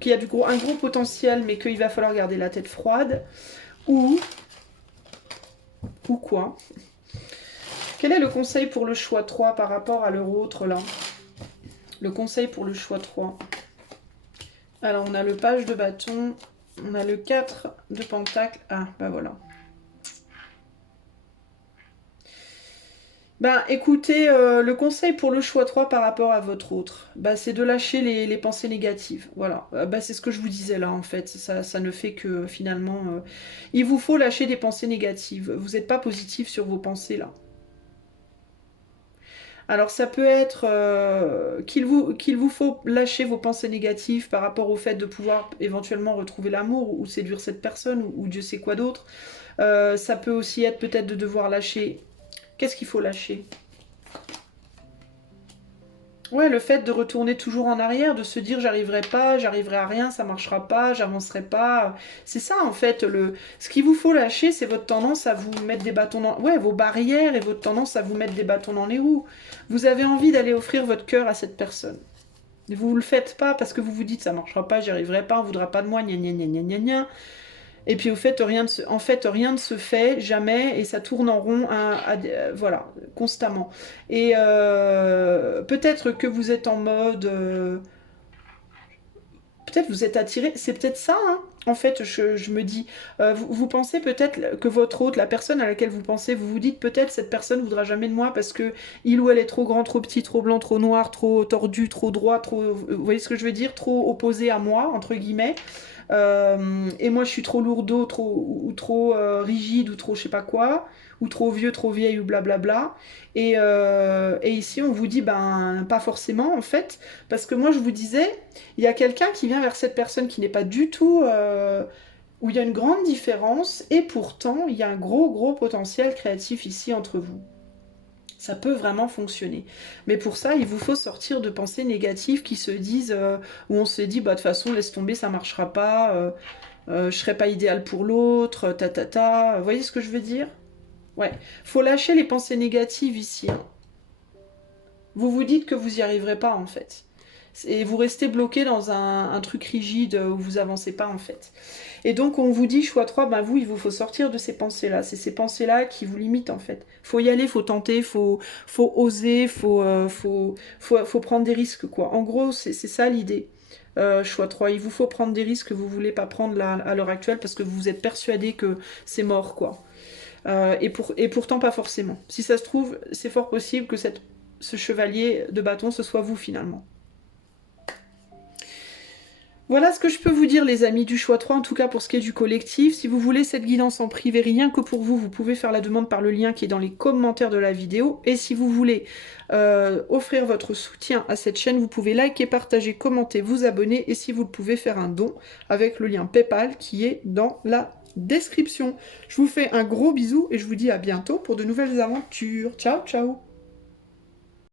qu'il y a un gros potentiel, mais qu'il va falloir garder la tête froide, ou quoi? Quel est le conseil pour le choix 3 par rapport à leur autre, là? Le conseil pour le choix 3. Alors, on a le page de bâton, on a le 4 de pentacle. Ah, bah voilà. Ben écoutez, le conseil pour le choix 3 par rapport à votre autre, bah, c'est de lâcher les pensées négatives. Voilà, bah, c'est ce que je vous disais là en fait. Ça ne fait que finalement, il vous faut lâcher des pensées négatives. Vous n'êtes pas positif sur vos pensées là. Alors ça peut être qu'il vous faut lâcher vos pensées négatives par rapport au fait de pouvoir éventuellement retrouver l'amour ou séduire cette personne ou Dieu sait quoi d'autre. Ça peut aussi être peut-être de devoir lâcher... Qu'est-ce qu'il faut lâcher? Ouais, le fait de retourner toujours en arrière, de se dire j'arriverai pas, j'arriverai à rien, ça marchera pas, j'avancerai pas. C'est ça en fait, ce qu'il vous faut lâcher, c'est votre tendance à vous mettre des bâtons dans... Ouais, vos barrières et votre tendance à vous mettre des bâtons dans les roues. Vous avez envie d'aller offrir votre cœur à cette personne. Et vous le faites pas parce que vous vous dites ça marchera pas, j'y arriverai pas, on voudra pas de moi, gna gna gna gna gna gna. Et puis au fait, rien ne se fait, jamais, et ça tourne en rond, voilà, constamment. Et peut-être que vous êtes en mode... peut-être vous êtes attiré, c'est peut-être ça, hein. En fait, je me dis, vous pensez peut-être que votre hôte, la personne à laquelle vous pensez, vous vous dites peut-être cette personne voudra jamais de moi parce que il ou elle est trop grand, trop petit, trop blanc, trop noir, trop tordu, trop droit, trop... Vous voyez ce que je veux dire? Trop opposé à moi, entre guillemets. Et moi je suis trop lourdeau, ou trop rigide, ou trop je sais pas quoi, ou trop vieux, trop vieille, ou blablabla. Et ici on vous dit ben pas forcément en fait, parce que moi je vous disais, il y a quelqu'un qui vient vers cette personne qui n'est pas du tout... où il y a une grande différence, et pourtant il y a un gros potentiel créatif ici entre vous. Ça peut vraiment fonctionner. Mais pour ça, il vous faut sortir de pensées négatives qui se disent, où on se dit, bah de toute façon, laisse tomber, ça marchera pas, je serai pas idéal pour l'autre, ta. Vous voyez ce que je veux dire? Ouais. Faut lâcher les pensées négatives ici. Hein. Vous vous dites que vous y arriverez pas en fait. Et vous restez bloqué dans un truc rigide où vous avancez pas en fait. Et donc on vous dit choix 3, ben vous il vous faut sortir de ces pensées-là. C'est ces pensées-là qui vous limitent en fait. Faut y aller, faut tenter, faut oser, faut prendre des risques quoi. En gros c'est ça l'idée. Choix 3, il vous faut prendre des risques que vous voulez pas prendre là, à l'heure actuelle parce que vous êtes persuadé que c'est mort quoi. Et pourtant pas forcément. Si ça se trouve, c'est fort possible que ce chevalier de bâton, ce soit vous finalement. Voilà ce que je peux vous dire les amis du choix 3, en tout cas pour ce qui est du collectif. Si vous voulez cette guidance en privé, rien que pour vous, vous pouvez faire la demande par le lien qui est dans les commentaires de la vidéo. Et si vous voulez offrir votre soutien à cette chaîne, vous pouvez liker, partager, commenter, vous abonner. Et si vous le pouvez, faire un don avec le lien PayPal qui est dans la description. Je vous fais un gros bisou et je vous dis à bientôt pour de nouvelles aventures. Ciao, ciao!